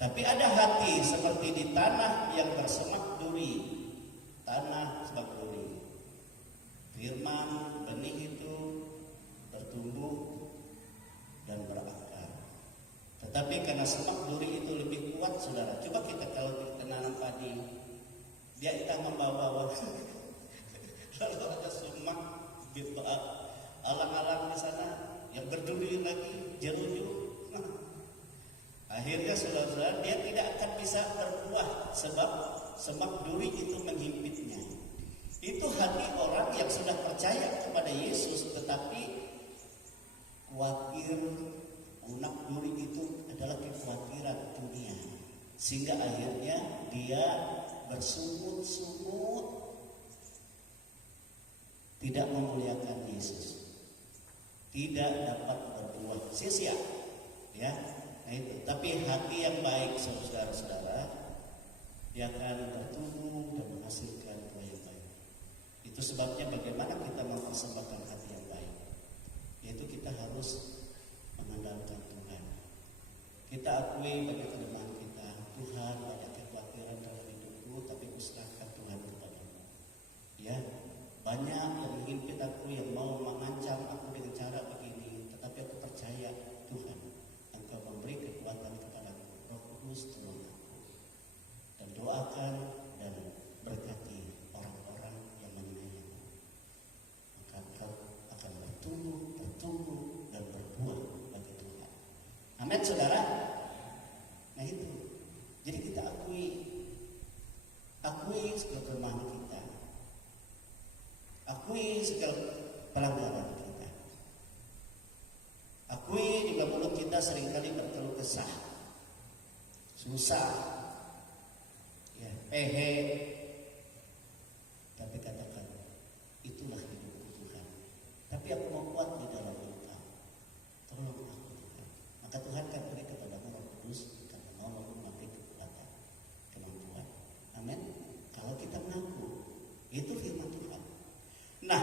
Tapi ada hati seperti di tanah yang bersemak duri. Tanah semak duri. Firman benih itu bertumbuh dan berakar. Tetapi karena semak duri itu lebih kuat, saudara. Coba kita kalau kita nanam padi, dia entah membawa-bawa. Lalu ada semak alang-alang di sana yang berduri lagi jeruju. Akhirnya saudara-saudara, dia tidak akan bisa berbuah sebab semak duri itu menghimpitnya. Itu hati orang yang sudah percaya kepada Yesus tetapi khawatir. Unak duri itu adalah kekhawatiran dunia, sehingga akhirnya dia bersungut-sungut, tidak memuliakan Yesus, tidak dapat berbuah, sia-sia, ya. Nah itu. Tapi hati yang baik, saudara-saudara, dia akan bertumbuh dan menghasilkan buah yang baik. Itu sebabnya bagaimana kita mempersembahkan hati yang baik, yaitu kita harus mengandalkan Tuhan. Kita akui bagi kelemahan kita, Tuhan banyak kekhawatiran dalam hidupku, tapi kuserahkan Tuhan kepadamu. Ya, banyak yang menghimpit aku, yang mau mengancam aku dengan cara begini, tetapi aku percaya Tuhan, Engkau memberi kekuatan kepadaku. Roh Kudus tolong aku, dan doakan dan berkati orang-orang yang menyayangimu. Maka engkau akan bertumbuh dan berbuah bagi Tuhan. Amin, saudara. Nah itu. Jadi kita akui segala kelemahan kita, akui segala pelanggaran kita, akui di dalam mulut kita seringkali berkeluh kesah, susah, ya, tapi katakan itulah hidupku Tuhan. Tapi aku mau kuat di dalam Engkau. Tolong aku Tuhan. Maka Tuhan akan beri kepadamu Roh Kudus karena mau memberi kekuatan, kemampuan. Amin. Kalau kita mengaku, itu firman Tuhan. Nah,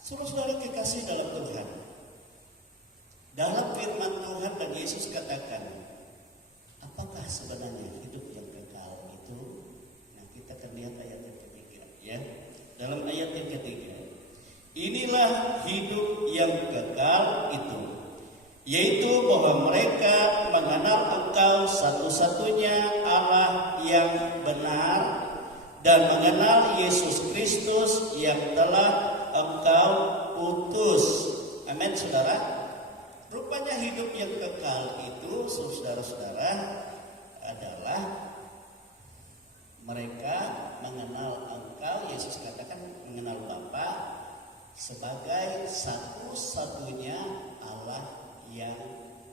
saudara-saudara kekasih dalam Tuhan, dalam firman Tuhan dan Yesus katakan, apakah sebenarnya hidup yang kekal itu? Nah, kita akan lihat ayat yang ketiga, ya. Dalam ayat yang ketiga, inilah hidup yang kekal itu, yaitu bahwa mereka mengenal Engkau satu-satunya Allah yang benar dan mengenal Yesus Kristus yang telah Engkau utus. Amin, saudara. Rupanya hidup yang kekal itu, saudara-saudara, adalah mereka mengenal Engkau, Yesus katakan mengenal Bapa sebagai satu-satunya Allah yang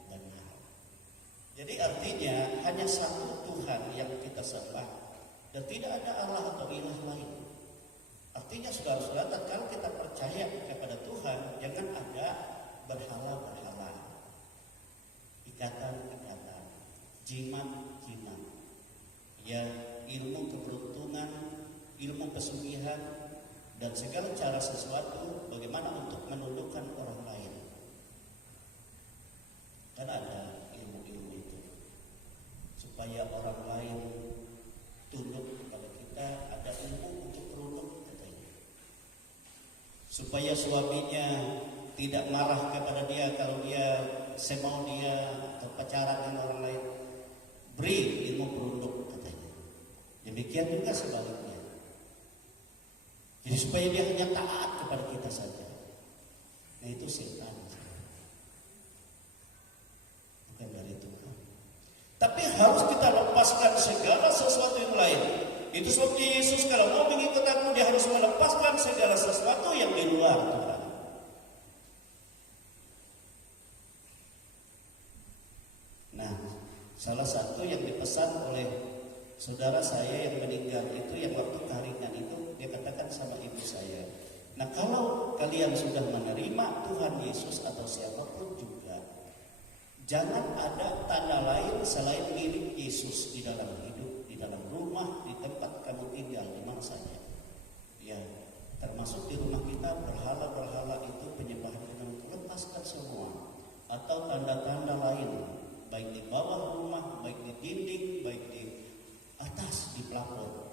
benar. Jadi artinya hanya satu Tuhan yang kita sembah dan tidak ada Allah atau ilah lain. Artinya saudara-saudara, kalau kita percaya kepada Tuhan, jangan ada berhala-berhala, ikatan-ikatan, jimat-jimat, ya, ilmu keberuntungan, ilmu pesugihan, dan segala cara sesuatu bagaimana untuk menundukkan orang lain. Kan ada ilmu-ilmu itu supaya orang lain tunduk kepada kita. Ada ilmu untuk tunduk katanya, supaya suaminya tidak marah kepada dia kalau dia semau dia atau pacaran dengan orang lain. Beri ilmu perunduk katanya. Demikian juga sebaliknya. Jadi supaya dia hanya taat kepada kita saja. Nah itu setan, bukan dari Tuhan. Tapi harus kita lepaskan segala sesuatu yang lain. Itu sebabnya Yesus kalau mau mengikut aku, dia harus melepaskan segala sesuatu yang di luar Tuhan. Nah, salah satu yang dipesan oleh saudara saya yang meninggal itu, yang waktu keharian itu, dia katakan sama ibu saya, nah kalau kalian sudah menerima Tuhan Yesus atau siapapun juga, jangan ada tanda lain selain milik Yesus di dalam hidup, di dalam rumah, di tempat kamu tinggal, di mana saja. Ya, termasuk di rumah kita, berhala-berhala itu penyembahan kita, lepaskan semua. Atau tanda-tanda lain, baik di bawah rumah, baik di dinding, baik di atas, di plafon,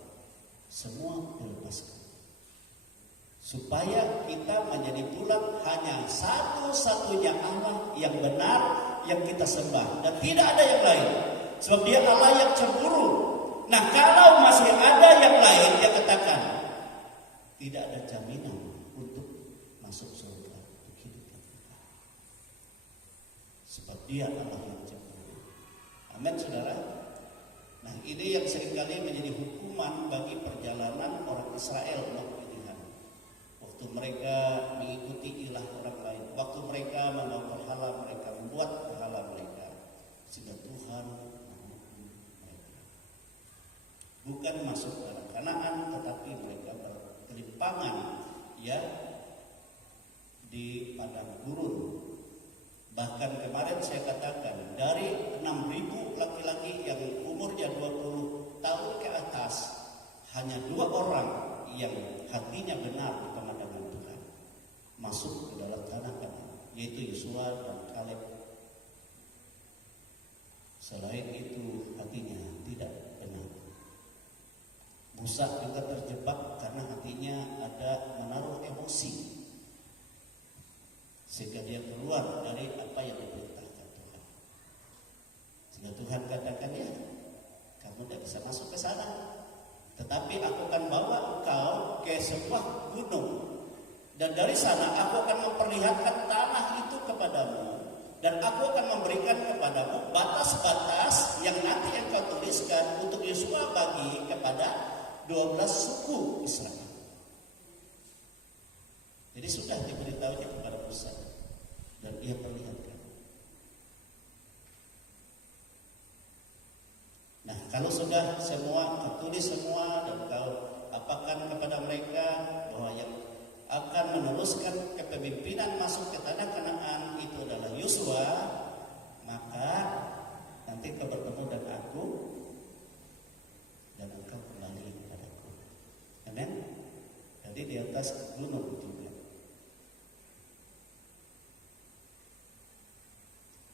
semua dilepaskan. Supaya kita menjadi bulat hanya satu-satunya Allah yang benar yang kita sembah, dan tidak ada yang lain. Sebab dia Allah yang cemburu. Nah kalau masih ada yang lain, dia katakan tidak ada jaminan untuk masuk surga, untuk hidup yang kekal. Sebab dia Allah yang cemburu. Amin, saudara. Nah, ini yang seringkali menjadi hukuman bagi perjalanan orang Israel waktu pilihan. Waktu mereka mengikuti ilah orang lain, waktu mereka membawa berhala, mereka membuat berhala mereka, sehingga Tuhan menghukum mereka. Bukan masuk ke Kanaan, tetapi mereka berkelimpangan ya di padang gurun. Bahkan kemarin saya katakan dari 6.000 laki-laki yang umurnya 20 tahun ke atas, hanya 2 orang yang hatinya benar di pemandangan Tuhan masuk ke dalam tanah Kanaan, yaitu Yosua dan Kaleb. Selain itu hatinya tidak benar. Musa juga terjebak karena hatinya ada menaruh emosi, sehingga dia keluar dari apa yang diperintahkan Tuhan. Sehingga Tuhan katakan, ya, kamu tidak bisa masuk ke sana, tetapi aku akan bawa engkau ke sebuah gunung, dan dari sana aku akan memperlihatkan tanah itu kepadamu, dan aku akan memberikan kepadamu batas-batas yang nanti engkau tuliskan untuk Yosua bagi kepada 12 suku Israel. Jadi sudah diberitahunya kepada Musa dan ia perlihatkan. Nah, kalau sudah semua tertulis semua dan kau apakan kepada mereka bahwa yang akan meneruskan kepemimpinan masuk ke tanah Kanaan itu adalah Yosua, maka nanti kau bertemu dengan aku dan engkau kembali kepadaku. Amin. Jadi di atas gunung juga.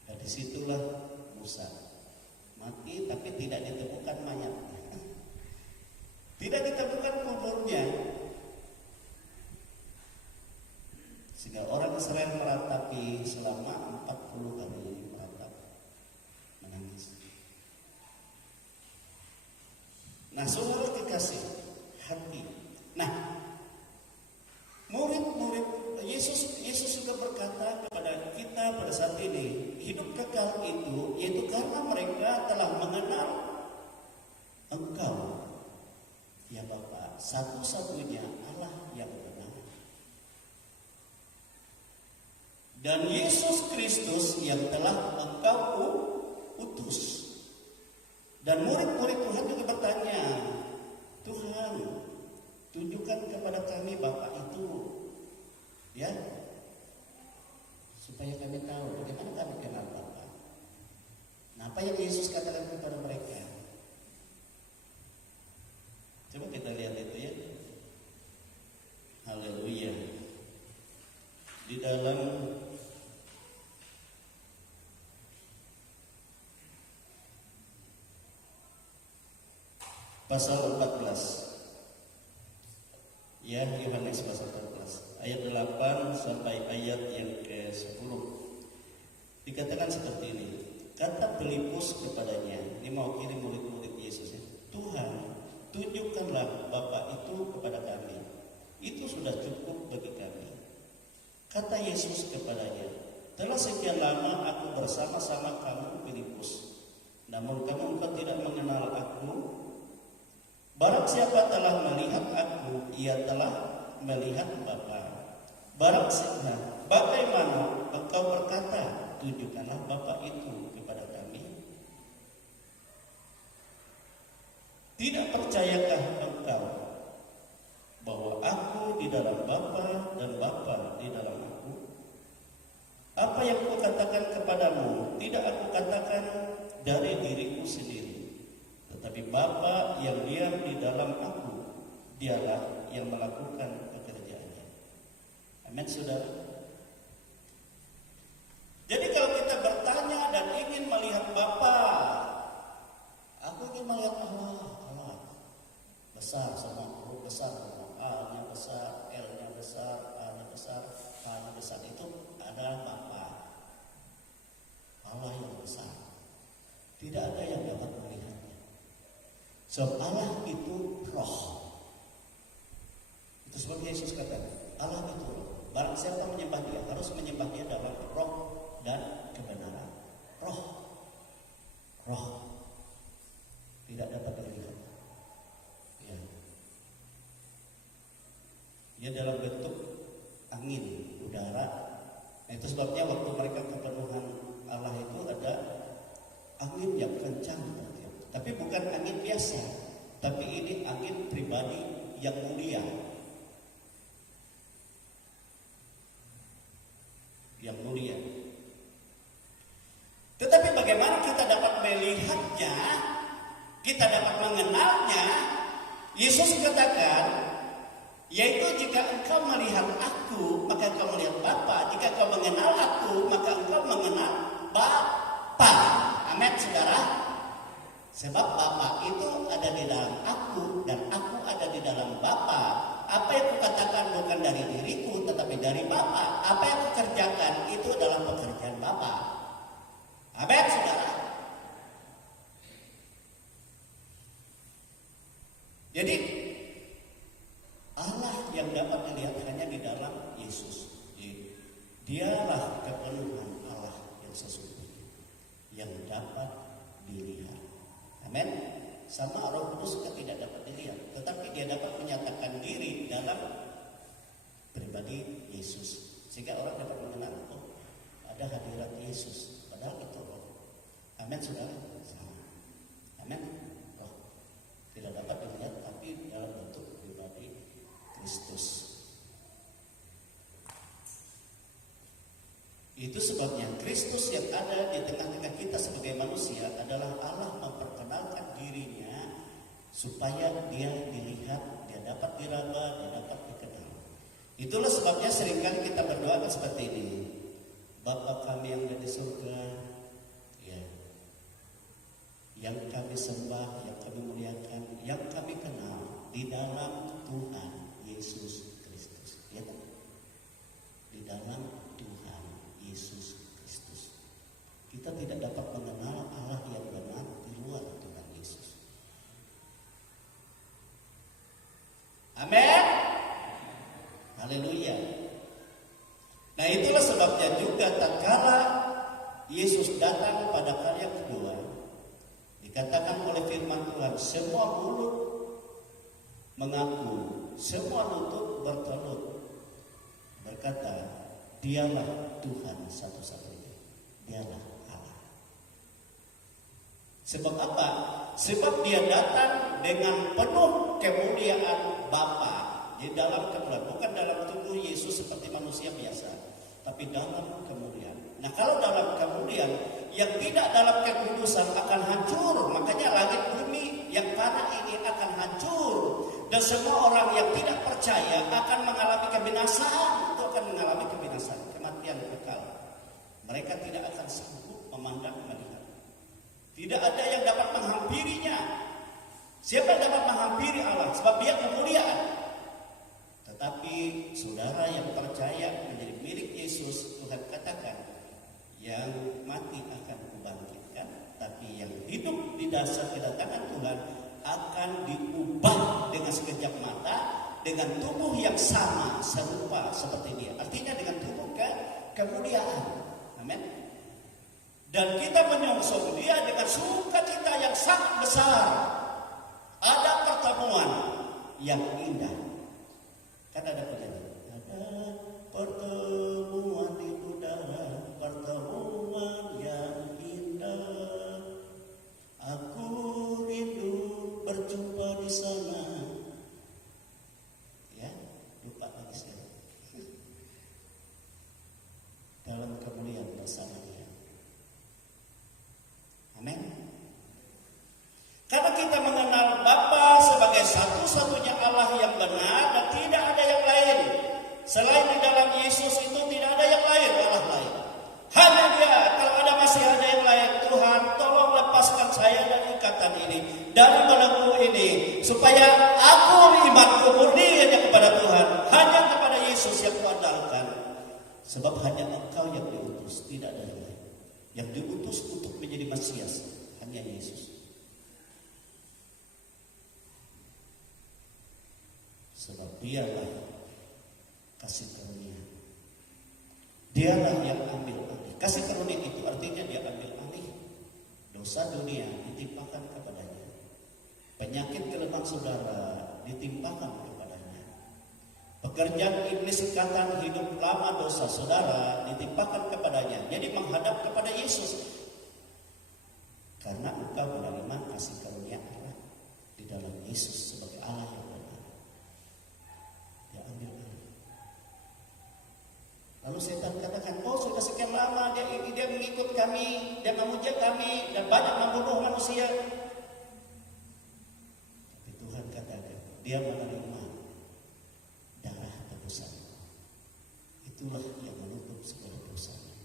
Dan disitulah Musa mati, tapi tidak ditemukan mayatnya, tidak ditemukan kuburnya, sehingga orang Israel meratapi selama 40 hari meratap, menangis. Nah, saudara kekasih hati. Nah, murid-murid Yesus juga berkata kepada kita pada saat ini, hidup kekal itu yaitu karena mereka telah mengenal Engkau, ya Bapa, satu-satunya Allah yang benar, dan Yesus Kristus yang telah Engkau utus. Dan murid-murid Tuhan juga bertanya, Tuhan, tunjukkan kepada kami Bapa itu, ya, supaya kami tahu bagaimana kami kenal Bapa. Nah, apa yang Yesus katakan kepada mereka? Coba kita lihat itu ya. Haleluya. Di dalam pasal 14, ya, Yohanes pasal 14 ayat 8 sampai ayat yang ke-10 dikatakan seperti ini. Kata Filipus kepadanya, ini mewakili murid-murid Yesus ya, Tuhan, tunjukkanlah Bapa itu kepada kami, itu sudah cukup bagi kami. Kata Yesus kepadanya, telah sekian lama aku bersama-sama kamu Filipus, namun kamu engkau tidak mengenal aku. Barang siapa telah melihat aku, ia telah melihat Bapa. Barang siapa, bagaimana engkau berkata, tunjukkanlah Bapa itu kepada kami? Tidak percayakah engkau bahwa aku di dalam Bapa dan Bapa di dalam aku? Apa yang aku katakan kepadamu, tidak aku katakan dari diriku sendiri, tetapi Bapa yang diam di dalam aku, dialah yang melakukan pekerjaannya. Amin, saudara. Jadi kalau kita bertanya dan ingin melihat Bapa, aku ingin melihat Allah besar, sama huruf besar, A-nya besar, L-nya besar, A-nya besar, H-nya besar, itu adalah Bapa, Allah yang besar. Tidak ada yang dapat melihatnya. Sebab Allah itu roh. Itu sebab Yesus katakan, Allah itu roh. Barang siapa menyembah Dia, harus menyembah Dia dalam roh dan kebenaran. Roh roh, tidak dapat dilihat. Ya. Dia dalam bentuk angin, udara. Nah, itu sebabnya waktu mereka kepenuhan Allah itu ada angin yang kencang. Tapi bukan angin biasa, tapi ini angin pribadi yang mulia. Yang mulia. Tetapi bagaimana kita dapat melihatnya, kita dapat mengenalnya? Yesus katakan, yaitu jika engkau melihat aku, maka engkau melihat Bapa. Jika engkau mengenal aku, maka engkau mengenal Bapa. Amin, saudara. Sebab Bapa itu ada di dalam aku dan aku ada di dalam Bapa. Apa yang kukatakan bukan dari diriku, tetapi dari Bapa. Apa yang kukerjakan itu adalah pekerjaan Bapa. Amin, saudara. Jadi Allah yang dapat dilihat hanya di dalam Yesus. Dialah kepenuhan Allah yang sesungguhnya yang dapat dilihat. Amin. Sama Roh Kudus juga tidak dapat dilihat, tetapi dia dapat menyatakan diri dalam pribadi Yesus, sehingga orang dapat mengenal, oh, ada hadirat Yesus, padahal itu Roh. Amin, saudara. Amin. Roh tidak dapat dilihat, tapi dalam bentuk pribadi Kristus. Itu sebabnya Kristus yang ada di tengah-tengah kita sebagai manusia adalah Allah memperkenalkan dirinya supaya dia dilihat, dia dapat diraba, dia dapat dikenal. Itulah sebabnya seringkali kita berdoa seperti ini. Bapa kami yang ada di surga, ya, yang kami sembah, yang kami muliakan, yang kami kenal di dalam Tuhan Yesus Kristus. Ya, di dalam Yesus Kristus. Kita tidak dapat mengenal Allah yang benar di luar Tuhan Yesus. Amin. Haleluya. Nah, itulah sebabnya juga tatkala Yesus datang pada kali yang kedua, dikatakan oleh firman Tuhan, semua mulut mengaku, semua lutut bertelut berkata, Dialah Tuhan satu-satunya. Dialah Allah. Sebab apa? Sebab dia datang dengan penuh kemuliaan Bapa di dalam kemuliaan. Bukan dalam tubuh Yesus seperti manusia biasa, tapi dalam kemuliaan. Nah, kalau dalam kemuliaan, yang tidak dalam kekudusan akan hancur. Makanya langit bumi yang tanah ini akan hancur. Dan semua orang yang tidak percaya akan mengalami kebinasaan. Itu akan mengalami kebinasaan, kematian kekal. Mereka tidak akan sanggup memandang melihat. Tidak ada yang dapat menghampirinya. Siapa yang dapat menghampiri Allah? Sebab dia kemuliaan. Tetapi saudara yang percaya menjadi milik Yesus, Tuhan katakan, yang mati akan kubangkitkan, tapi yang hidup di dasar kedatangan Tuhan akan diubah dengan sekejap mata dengan tubuh yang sama serupa seperti dia. Artinya dengan tubuh kemuliaan. Amin. Dan kita menyongsong dia dengan sukacita yang sangat besar. Ada pertemuan yang indah. Kan ada penyanyi. Ada pertemuan di udara, pertemuan yang indah. Aku rindu berjumpa di sana. Ya, lupa lagi saya. Dalam kemuliaan bersama dia. Amin. Karena kita mengenal Bapa sebagai satu-satunya Allah yang benar dan tidak ada yang lain. Selain di dalam Yesus itu tidak ada yang lain, Allah lain. Hanya dia. Kalau ada masih ada yang lain, Tuhan tolong lepaskan saya dari ikatan ini, dari belenggu ini, supaya aku imanku murni hanya kepada Tuhan, hanya kepada Yesus yang kuandalkan. Sebab hanya Engkau yang diutus, tidak ada yang lain. Yang diutus untuk menjadi Mesias hanya Yesus. Sebab dialah kasih karunia. Dialah yang ambil alih. Kasih karunia itu artinya dia ambil alih Dosa dunia ditimpakan kepadanya. Penyakit kelemahan saudara ditimpakan kepadanya. Pekerjaan iblis ikatan hidup lama dosa saudara ditimpakan kepadanya. Jadi menghadap kepada Yesus. Karena engkau menerima kasih karunia Allah di dalam Yesus sebagai Allah yang benar. Dia ambil alih. Lalu setan katakan, oh sudah sekian lama dia mengikut kami, dia memuja kami, dan banyak membunuh manusia. Tapi Tuhan katakan, dia menerima darah tebusan. Itulah yang menutup segala dosanya.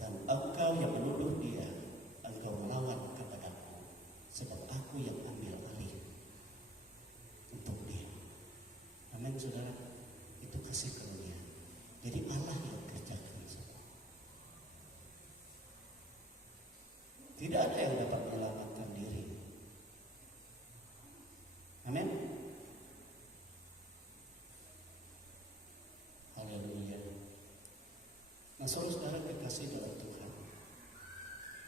Dan engkau yang menuduh dia, engkau melawan kepadaku, sebab aku yang ambil alih untuk dia. Amin saudara, itu kasih karunia. Jadi Allah yang kerjakan semua. Tidak ada yang dapat menyelamatkan diri. Amin. Haleluya. Nah, saudara kekasih dalam Tuhan.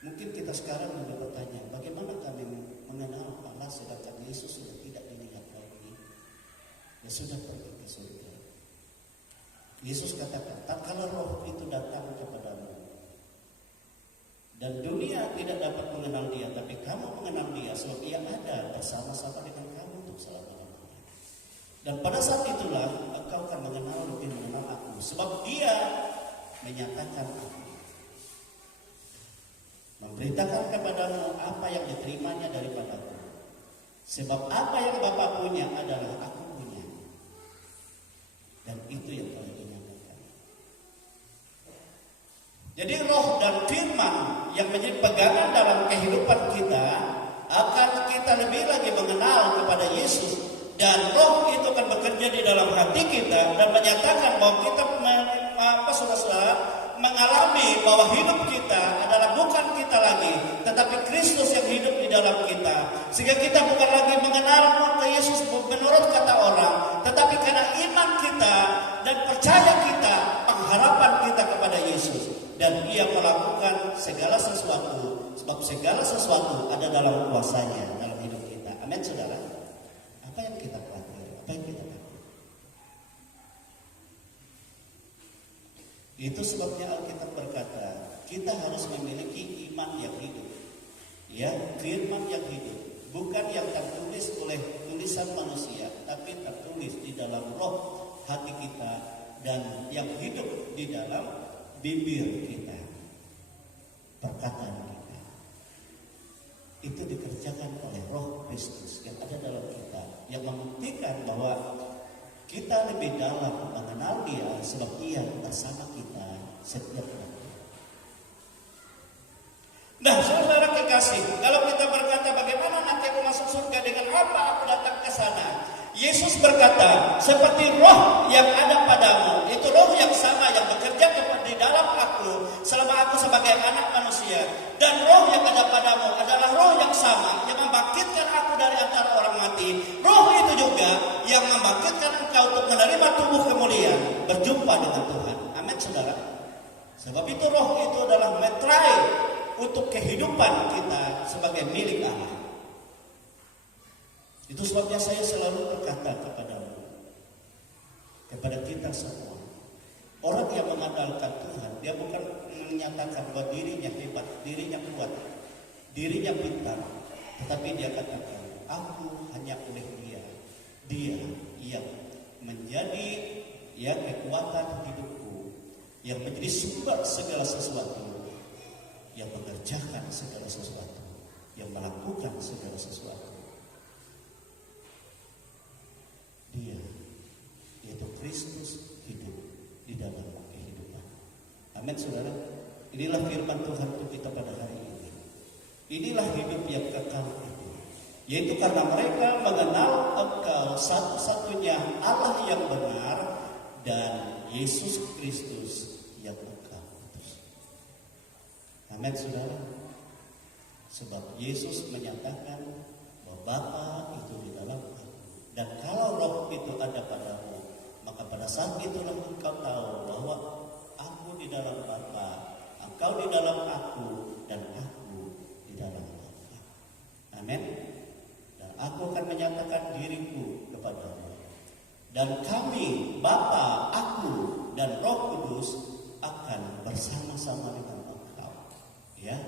Mungkin kita sekarang juga bertanya, bagaimana kami mengenal Allah sedangkan Yesus sudah tidak dilihat lagi? Dia sudah pergi ke surga. Yesus katakan, tak kala roh itu datang kepadamu dan dunia tidak dapat mengenal dia, tapi kamu mengenal dia sebab ia ada bersama-sama dengan kamu untuk selama-lamanya. Dan pada saat itulah engkau akan lebih mengenal aku, sebab dia menyatakan aku, memberitakan kepadamu apa yang diterimanya daripadaku. Sebab apa yang Bapa punya adalah aku punya. Dan itu yang kalian ingatkan. Jadi roh dan firman yang menjadi pegangan dalam kehidupan kita akan kita lebih lagi mengenal kepada Yesus. Dan roh itu akan bekerja di dalam hati kita dan menyatakan bahwa kita saudara-saudara mengalami bahwa hidup kita adalah bukan kita lagi, tetapi Kristus yang hidup di dalam kita. Sehingga kita bukan lagi mengenal Yesus menurut kata orang, tetapi karena iman kita dan percaya kita, pengharapan kita kepada Yesus. Dan Ia melakukan segala sesuatu, sebab segala sesuatu ada dalam kuasanya dalam hidup kita. Amin saudara. Apa yang kita khawatir? Apa yang kita takut? Itu sebabnya Alkitab berkata, kita harus memiliki iman yang hidup. Ya, firman yang hidup. Bukan yang tertulis oleh tulisan manusia, tapi tertulis di dalam roh hati kita dan yang hidup di dalam bibir kita, perkataan kita. Itu dikerjakan oleh Roh Kristus yang ada dalam kita, yang membuktikan bahwa kita lebih dalam mengenal Dia, sebab Ia bersama kita setiap waktu. Nah, saudara kekasih, kalau kita berkata bagaimana nanti aku masuk surga, dengan apa aku datang ke sana? Yesus berkata, seperti roh yang ada padamu, itu roh yang sama yang bekerja di dalam aku selama aku sebagai anak manusia. Dan roh yang ada padamu adalah roh yang sama yang membangkitkan aku dari antara orang mati. Roh itu juga yang membangkitkan engkau untuk menerima tubuh kemuliaan, berjumpa dengan Tuhan. Amin saudara. Sebab itu roh itu adalah metrai untuk kehidupan kita sebagai milik Allah. Itu sebabnya saya selalu berkata kepada kita semua, orang yang mengandalkan Tuhan, dia bukan menyatakan bahwa dirinya hebat, dirinya kuat, dirinya pintar, tetapi dia katakan, aku hanya oleh Dia yang menjadi kekuatan hidupku, yang menjadi sumber segala sesuatu, yang mengerjakan segala sesuatu, yang melakukan segala sesuatu. Dia, yaitu Kristus, hidup di dalam kehidupan. Amin saudara. Inilah firman Tuhan untuk kita pada hari ini. Inilah hidup yang kekal itu, yaitu karena mereka mengenal Engkau satu-satunya Allah yang benar dan Yesus Kristus yang Engkau utus. Amin saudara. Sebab Yesus menyatakan bahwa Bapa itu di dalam aku. Dan kalau roh itu ada padamu, maka pada saat itulah engkau tahu bahwa aku di dalam Bapa, engkau di dalam aku, dan aku menyatakan diriku kepadamu. Dan kami, Bapa, aku, dan Roh Kudus akan bersama-sama dengan engkau. Ya,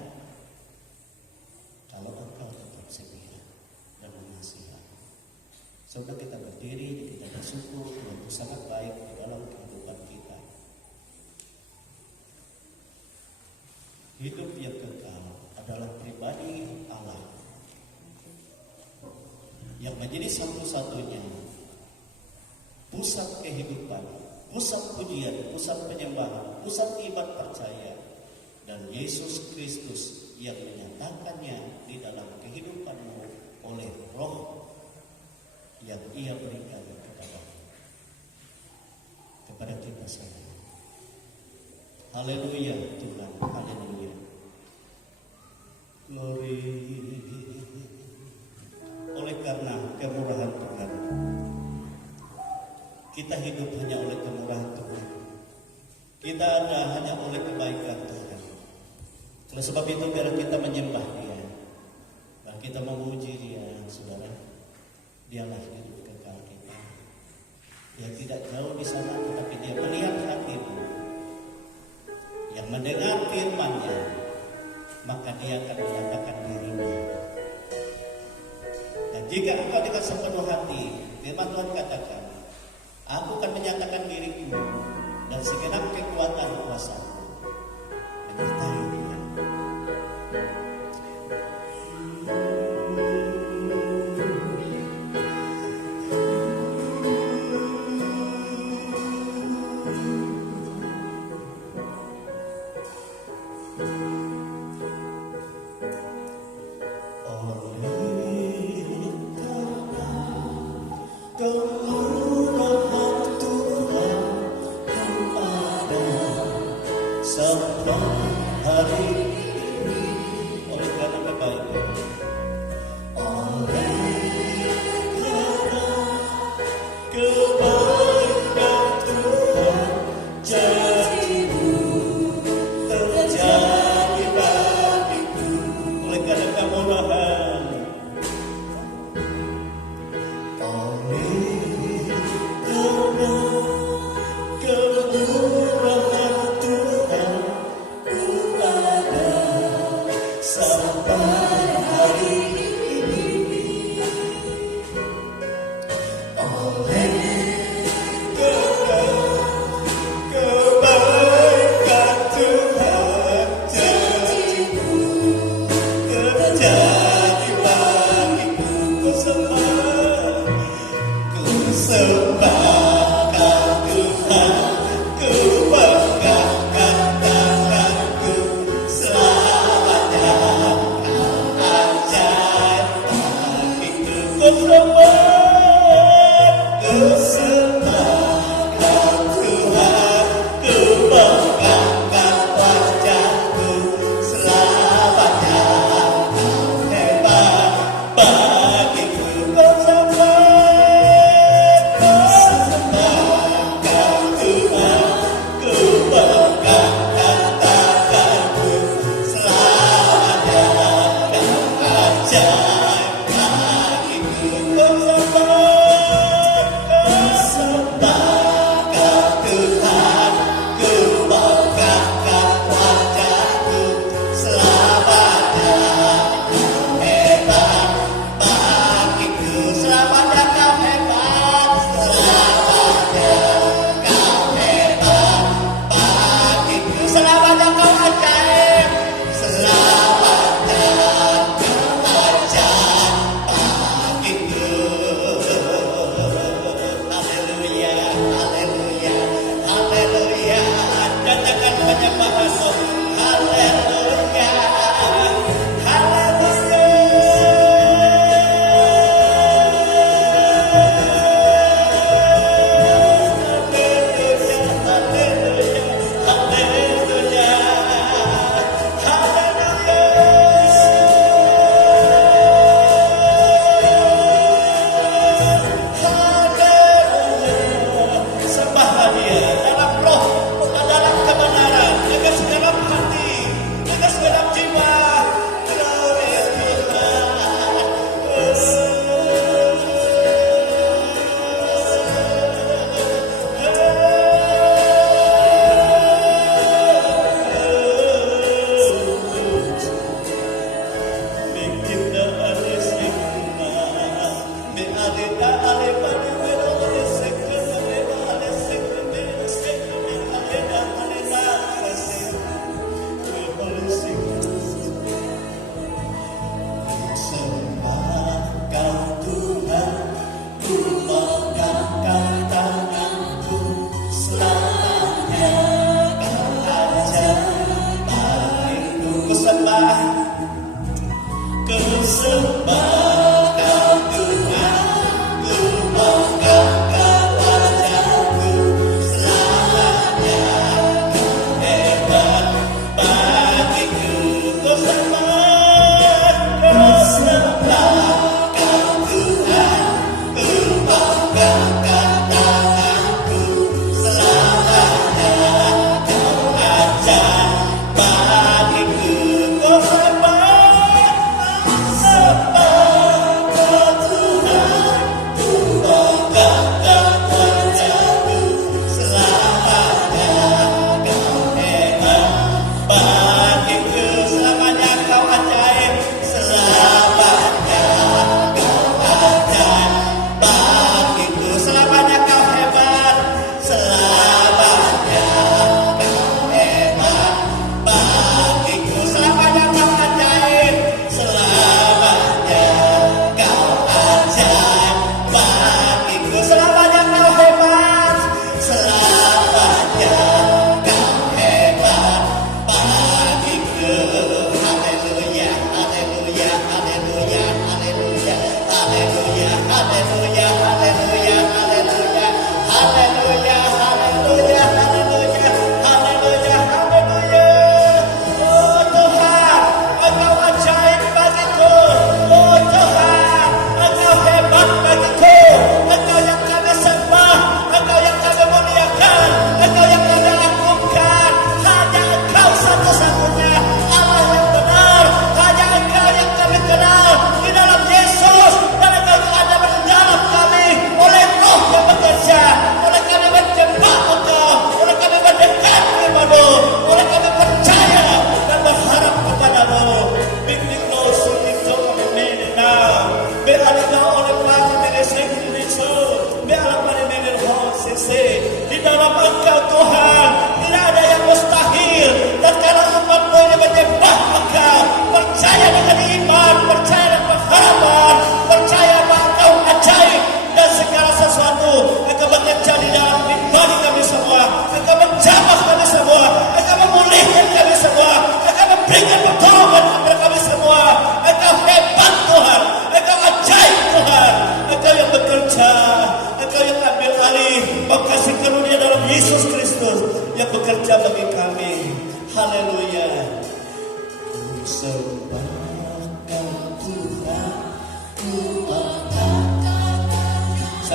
kalau engkau tetap setia dan mengasihi aku. Saudara, kita berdiri, kita bersyukur Tuhan itu sangat baik di dalam kehidupan kita. Hidup yang kekal adalah pribadi Allah yang menjadi satu-satunya pusat kehidupan, pusat pujian, pusat penyembahan, pusat ibadah percaya, dan Yesus Kristus yang menyatakannya di dalam kehidupanmu oleh Roh yang Ia berikan kepada kita semua. Haleluya Tuhan, haleluya. Glory. Oleh karena kemurahan Tuhan, kita hidup hanya oleh kemurahan Tuhan. Kita ada hanya oleh kebaikan Tuhan. Oleh sebab itu biar kita menyembah Dia dan kita memuji Dia, saudara. Dialah hidup kekal kita. Dia tidak jauh di sana, tetapi Dia melihat hatimu. Yang mendengar firman-Nya, maka Dia akan menyatakan dirinya. Dan jika engkau dengan sepenuh hati, firman Tuhan katakan, aku akan menyatakan diriku dan segenap kekuatan kuasa-Ku menyertai Dia.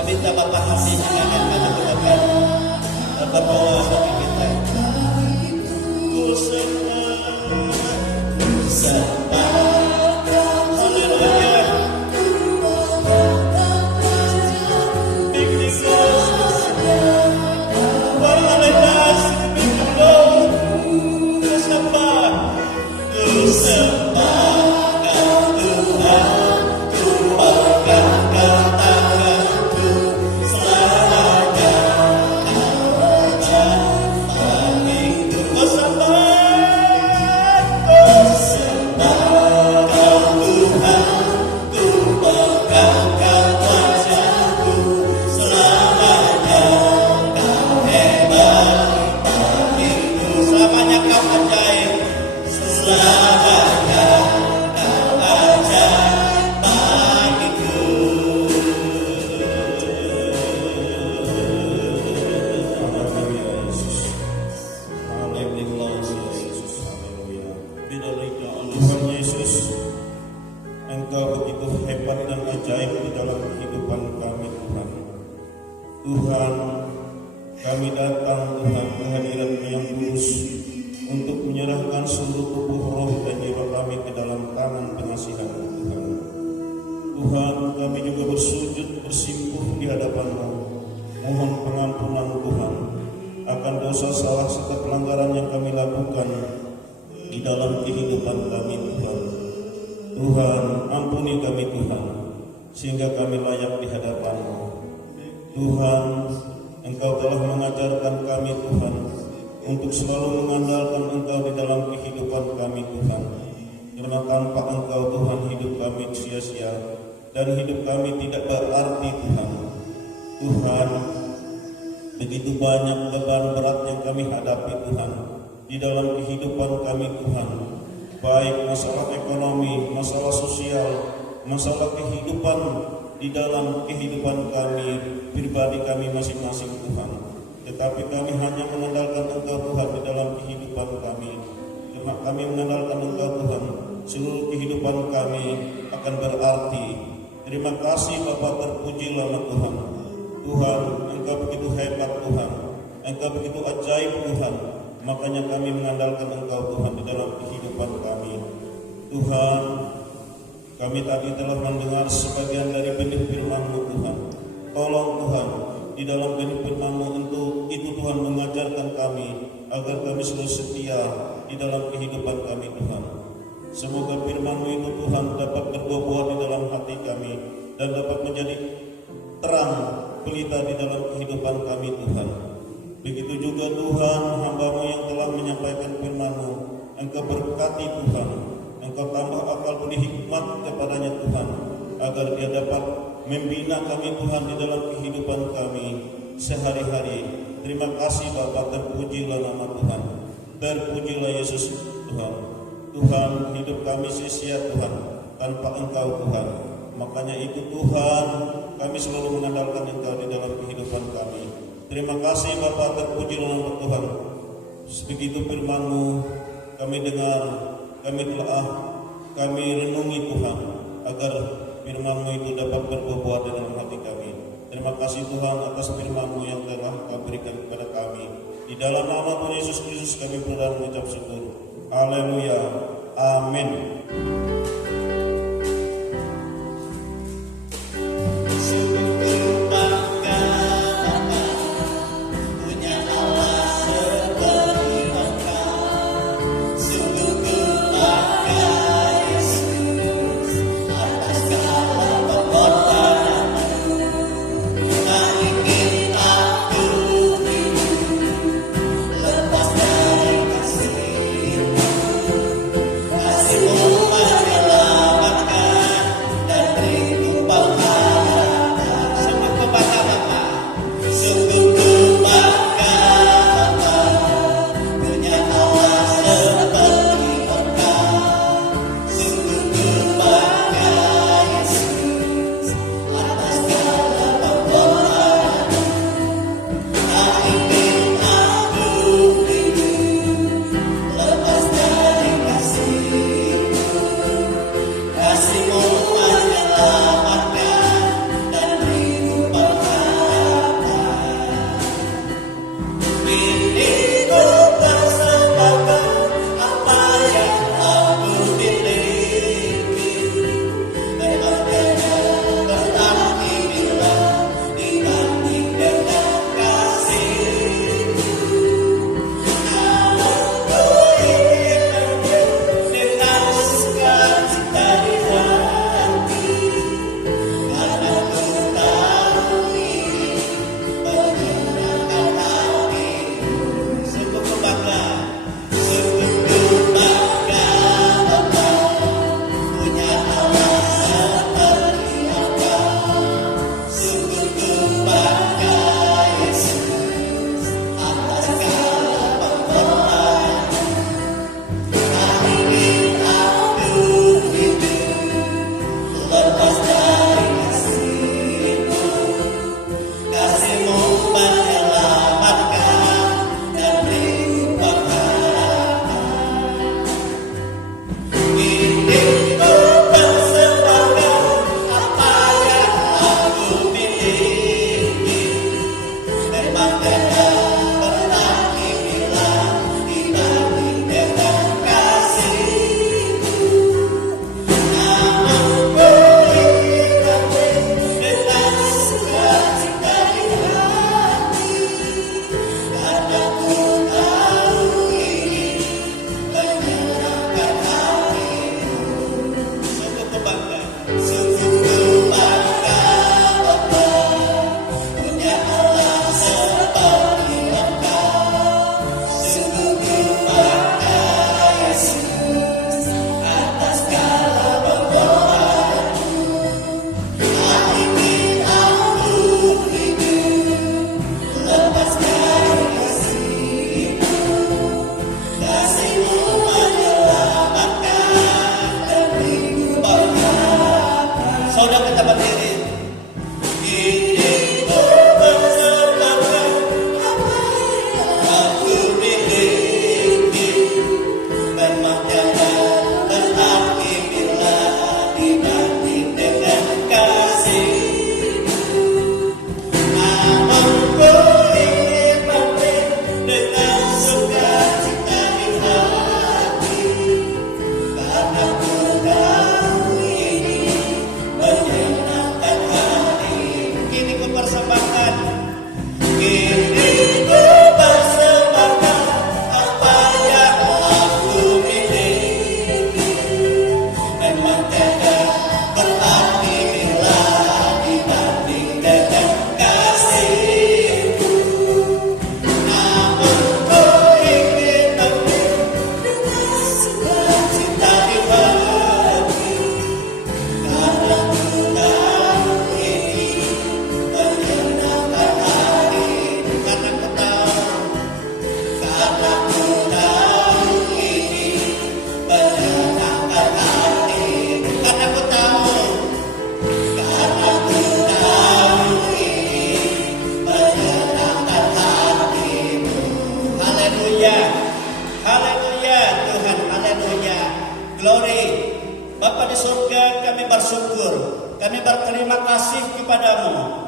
Minta Bapak hati yang akan kami gunakan berdoa bagi kita. Ku sembah, haleluya. Bikin ku sembah, ku sembah. Tuhan, kami datang Tuhan kehadiran-Mu yang kudus untuk menyerahkan seluruh tubuh, roh dan jiwa kami ke dalam tangan pengasihan Tuhan. Tuhan, kami juga bersujud bersimpuh di hadapan-Mu, mohon pengampunan Tuhan akan dosa salah serta pelanggaran yang kami lakukan di dalam kehidupan kami Tuhan. Tuhan, ampuni kami Tuhan, sehingga kami layak di hadapan-Mu. Tuhan, Engkau telah mengajarkan kami Tuhan untuk selalu mengandalkan Engkau di dalam kehidupan kami Tuhan. Karena tanpa Engkau Tuhan hidup kami sia-sia dan hidup kami tidak berarti Tuhan. Tuhan, begitu banyak beban berat yang kami hadapi Tuhan di dalam kehidupan kami Tuhan, baik masalah ekonomi, masalah sosial, masalah kehidupan di dalam kehidupan kami pribadi kami masing-masing Tuhan. Tetapi kami hanya mengandalkan Engkau Tuhan di dalam kehidupan kami. Karena kami mengandalkan Engkau Tuhan, seluruh kehidupan kami akan berarti. Terima kasih Bapa, terpujilah Tuhan. Tuhan, Engkau begitu hebat Tuhan, Engkau begitu ajaib Tuhan. Makanya kami mengandalkan Engkau Tuhan di dalam kehidupan kami. Tuhan, kami tadi telah mendengar sebagian dari benih firman-Mu Tuhan. Tolong Tuhan, di dalam benih firman-Mu itu Tuhan mengajarkan kami agar kami selalu setia di dalam kehidupan kami Tuhan. Semoga firman-Mu itu Tuhan dapat berbuah di dalam hati kami dan dapat menjadi terang pelita di dalam kehidupan kami Tuhan. Begitu juga Tuhan, hamba-Mu yang telah menyampaikan firman-Mu, Engkau berkati Tuhan, Engkau tambah akal budi hikmat kepadanya Tuhan, agar dia dapat membina kami Tuhan di dalam kehidupan kami sehari-hari. Terima kasih Bapa, terpujilah nama Tuhan, terpujilah Yesus Tuhan. Tuhan, hidup kami sia-sia Tuhan tanpa Engkau Tuhan. Makanya itu Tuhan, kami selalu mengandalkan Engkau di dalam kehidupan kami. Terima kasih Bapa, terpujilah nama Tuhan. Begitu firman-Mu kami dengar, kami telah kami renungi Tuhan, agar firman-Mu itu dapat berbuah di dalam hati kami. Terima kasih Tuhan atas firman-Mu yang telah Kau berikan kepada kami. Di dalam nama Tuhan Yesus Kristus kami berdoa mengucap syukur. Haleluya. Amin. Kasih-Mu adalah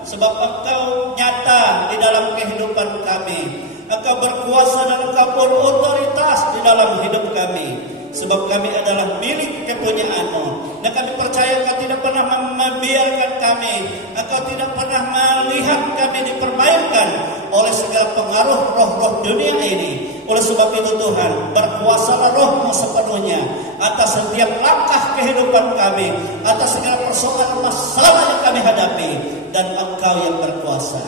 sebab Engkau nyata di dalam kehidupan kami. Engkau berkuasa dan Engkau berotoritas di dalam hidup kami. Sebab kami adalah milik kepunyaan-Mu. Dan kami percaya Engkau tidak pernah membiarkan kami. Engkau tidak pernah melihat kami dipermainkan oleh segala pengaruh roh-roh dunia ini. Oleh sebab itu Tuhan, berkuasalah Roh-Mu sepenuhnya atas setiap langkah kehidupan kami, atas segala persoalan masalah yang kami hadapi. Dan Engkau yang berkuasa.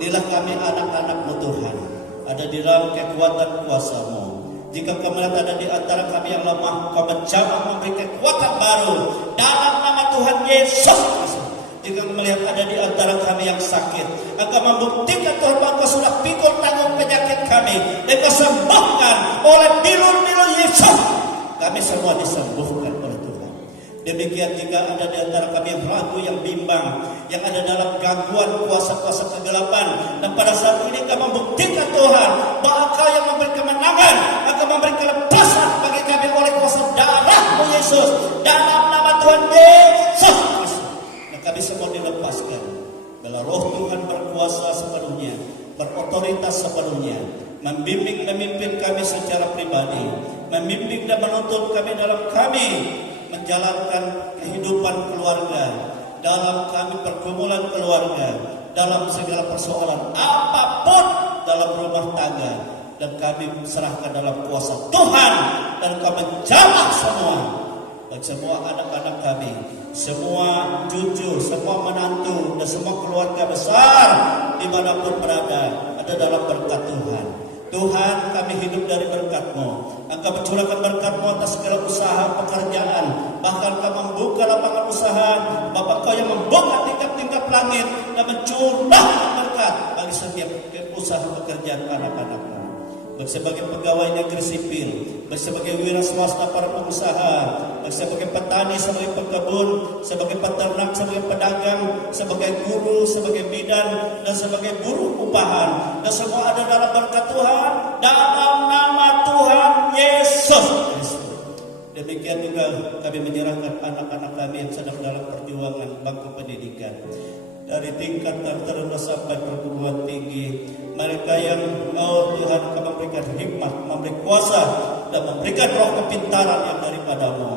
Inilah kami anak-anak-Mu Tuhan, ada di dalam kekuatan kuasa-Mu. Jika Kau melihat ada di antara kami yang lemah, Kau menjamah memberi kekuatan baru dalam nama Tuhan Yesus Kristus. Jika Kau melihat ada di antara kami yang sakit, Engkau membuktikan Tuhan bahwa Kau sudah pikul tanggung penyakit kami dan Kau sembuhkan oleh bilur-bilur Yesus. Kami semua disembuhkan oleh Tuhan. Demikian jika ada di antara kami yang ragu, yang bimbang, yang ada dalam gangguan kuasa-kuasa kegelapan, dan pada saat ini Kau membuktikan Tuhan bahwa Engkau yang memberi kemenangan, Engkau memberi kelepasan bagi kami oleh kuasa darah-Mu Yesus, dalam nama Tuhan Yesus. Dan kami semua dilepaskan bila Roh Tuhan berkuasa sepenuhnya, berotoritas sepenuhnya, membimbing memimpin kami secara pribadi, membimbing dan menuntun kami dalam kami menjalankan kehidupan keluarga, dalam kami pergumulan keluarga, dalam segala persoalan apapun dalam rumah tangga, dan kami serahkan dalam kuasa Tuhan, dan kami menjamah semua, dan semua anak-anak kami, semua cucu, semua menantu, dan semua keluarga besar dimanapun berada, ada dalam berkat Tuhan. Tuhan, kami hidup dari berkat-Mu. Engkau mencurahkan berkat-Mu atas segala usaha pekerjaan. Bahkan Kau membuka lapangan usaha. Bapa Kau yang membuka tingkap-tingkap langit dan mencurahkan berkat bagi setiap usaha pekerjaan anak-anak-Mu. Baik sebagai pegawai negeri sipil, baik sebagai wira swasta para pengusaha, baik sebagai petani, sebagai pekebun, sebagai peternak, sebagai pedagang, sebagai guru, sebagai bidan, dan sebagai buruh upahan. Dan semua ada dalam berkat Tuhan, dalam nama Tuhan Yesus Kristus. Demikian juga kami menyerahkan anak-anak kami yang sedang dalam perjuangan bangku pendidikan, dari tingkat terendah sampai perguruan tinggi. Mereka yang Tuhan Kau memberikan hikmat, memberi kuasa, dan memberikan roh kepintaran yang daripada-Mu.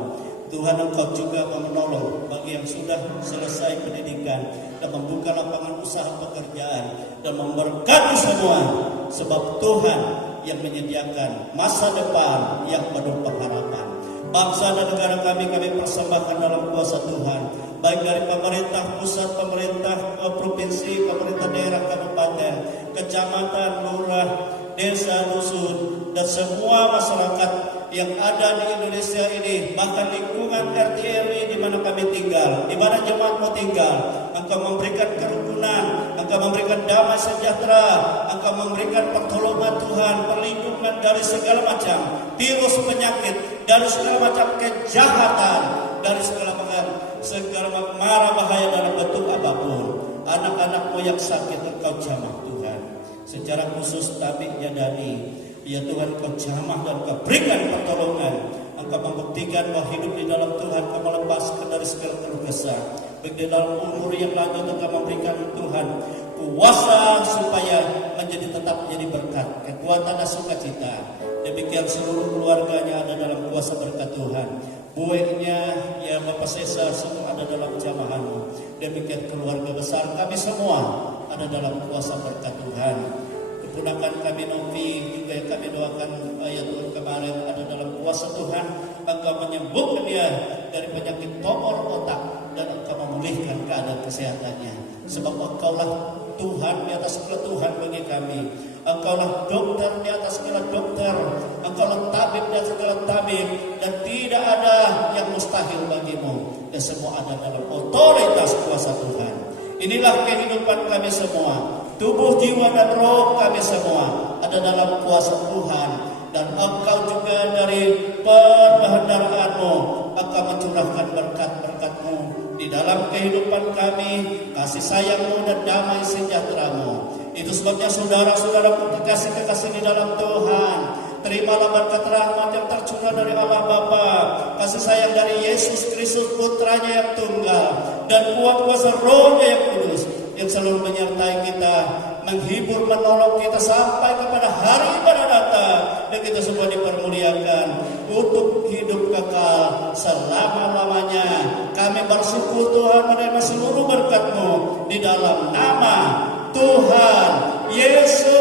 Tuhan, Engkau juga menolong bagi yang sudah selesai pendidikan dan membuka lapangan usaha pekerjaan dan memberkati semua. Sebab Tuhan yang menyediakan masa depan yang penuh pengharapan. Bangsa dan negara kami persembahkan dalam kuasa Tuhan, baik dari pemerintah pusat, pemerintah provinsi, pemerintah daerah, kabupaten, kecamatan, lurah, desa, dusun, dan semua masyarakat yang ada di Indonesia ini, bahkan lingkungan RT RW di mana kami tinggal, di mana jemaat-Mu tinggal. Engkau memberikan kerukunan, Engkau memberikan damai sejahtera, Engkau memberikan pertolongan Tuhan, perlindungan dari segala macam virus penyakit, dari segala macam kejahatan, dari segala mara bahaya dalam bentuk apapun. Anak-anak-Mu yang sakit Engkau jamah Tuhan. Secara khusus Tabik Yadani, ya Tuhan, Kau jamah dan Kau berikan pertolongan. Engkau membuktikan bahwa hidup di dalam Tuhan Kau melepaskan dari segala keluh kesah. Baik di dalam umur yang lanjut Engkau memberikan Tuhan kuasa supaya tetap menjadi berkat, kekuatan dan sukacita. Demikian seluruh keluarganya ada dalam kuasa berkat Tuhan. Buahnya, ya Bapak Sesa, semua ada dalam jamahan-Mu. Demikian keluarga besar kami semua ada dalam kuasa berkat Tuhan. Keponakan kami Novi juga yang kami doakan ayat Tuhan kemarin ada dalam kuasa Tuhan. Engkau menyembuhkan dia dari penyakit tumor otak dan Engkau memulihkan keadaan kesehatannya. Sebab Engkaulah Tuhan di atas segala Tuhan bagi kami. Engkaulah dokter di atas segala dokter. Engkaulah tabib di atas segala tabib. Dan tidak ada yang mustahil bagimu. Dan semua ada dalam otoritas kuasa Tuhan. Inilah kehidupan kami semua. Tubuh, jiwa, dan roh kami semua ada dalam kuasa Tuhan. Dan Engkau juga dari perbendaharaan-Mu Engkau mencurahkan berkat-berkat-Mu di dalam kehidupan kami, kasih sayang-Mu dan damai sejahtera-Mu. Itu sebabnya saudara-saudaraku kekasih-kekasih di dalam Tuhan, terimalah berkat rahmat yang tercurah dari Allah Bapa, kasih sayang dari Yesus Kristus Putranya yang tunggal, dan kuat kuasa Roh-Nya yang kudus, yang selalu menyertai kita, menghibur, menolong kita sampai kepada hari pada datang, dan kita semua dipermuliakan untuk hidup kekal selama-lamanya. Kami bersyukur Tuhan menerima seluruh berkat-Mu di dalam nama Tuhan Yesus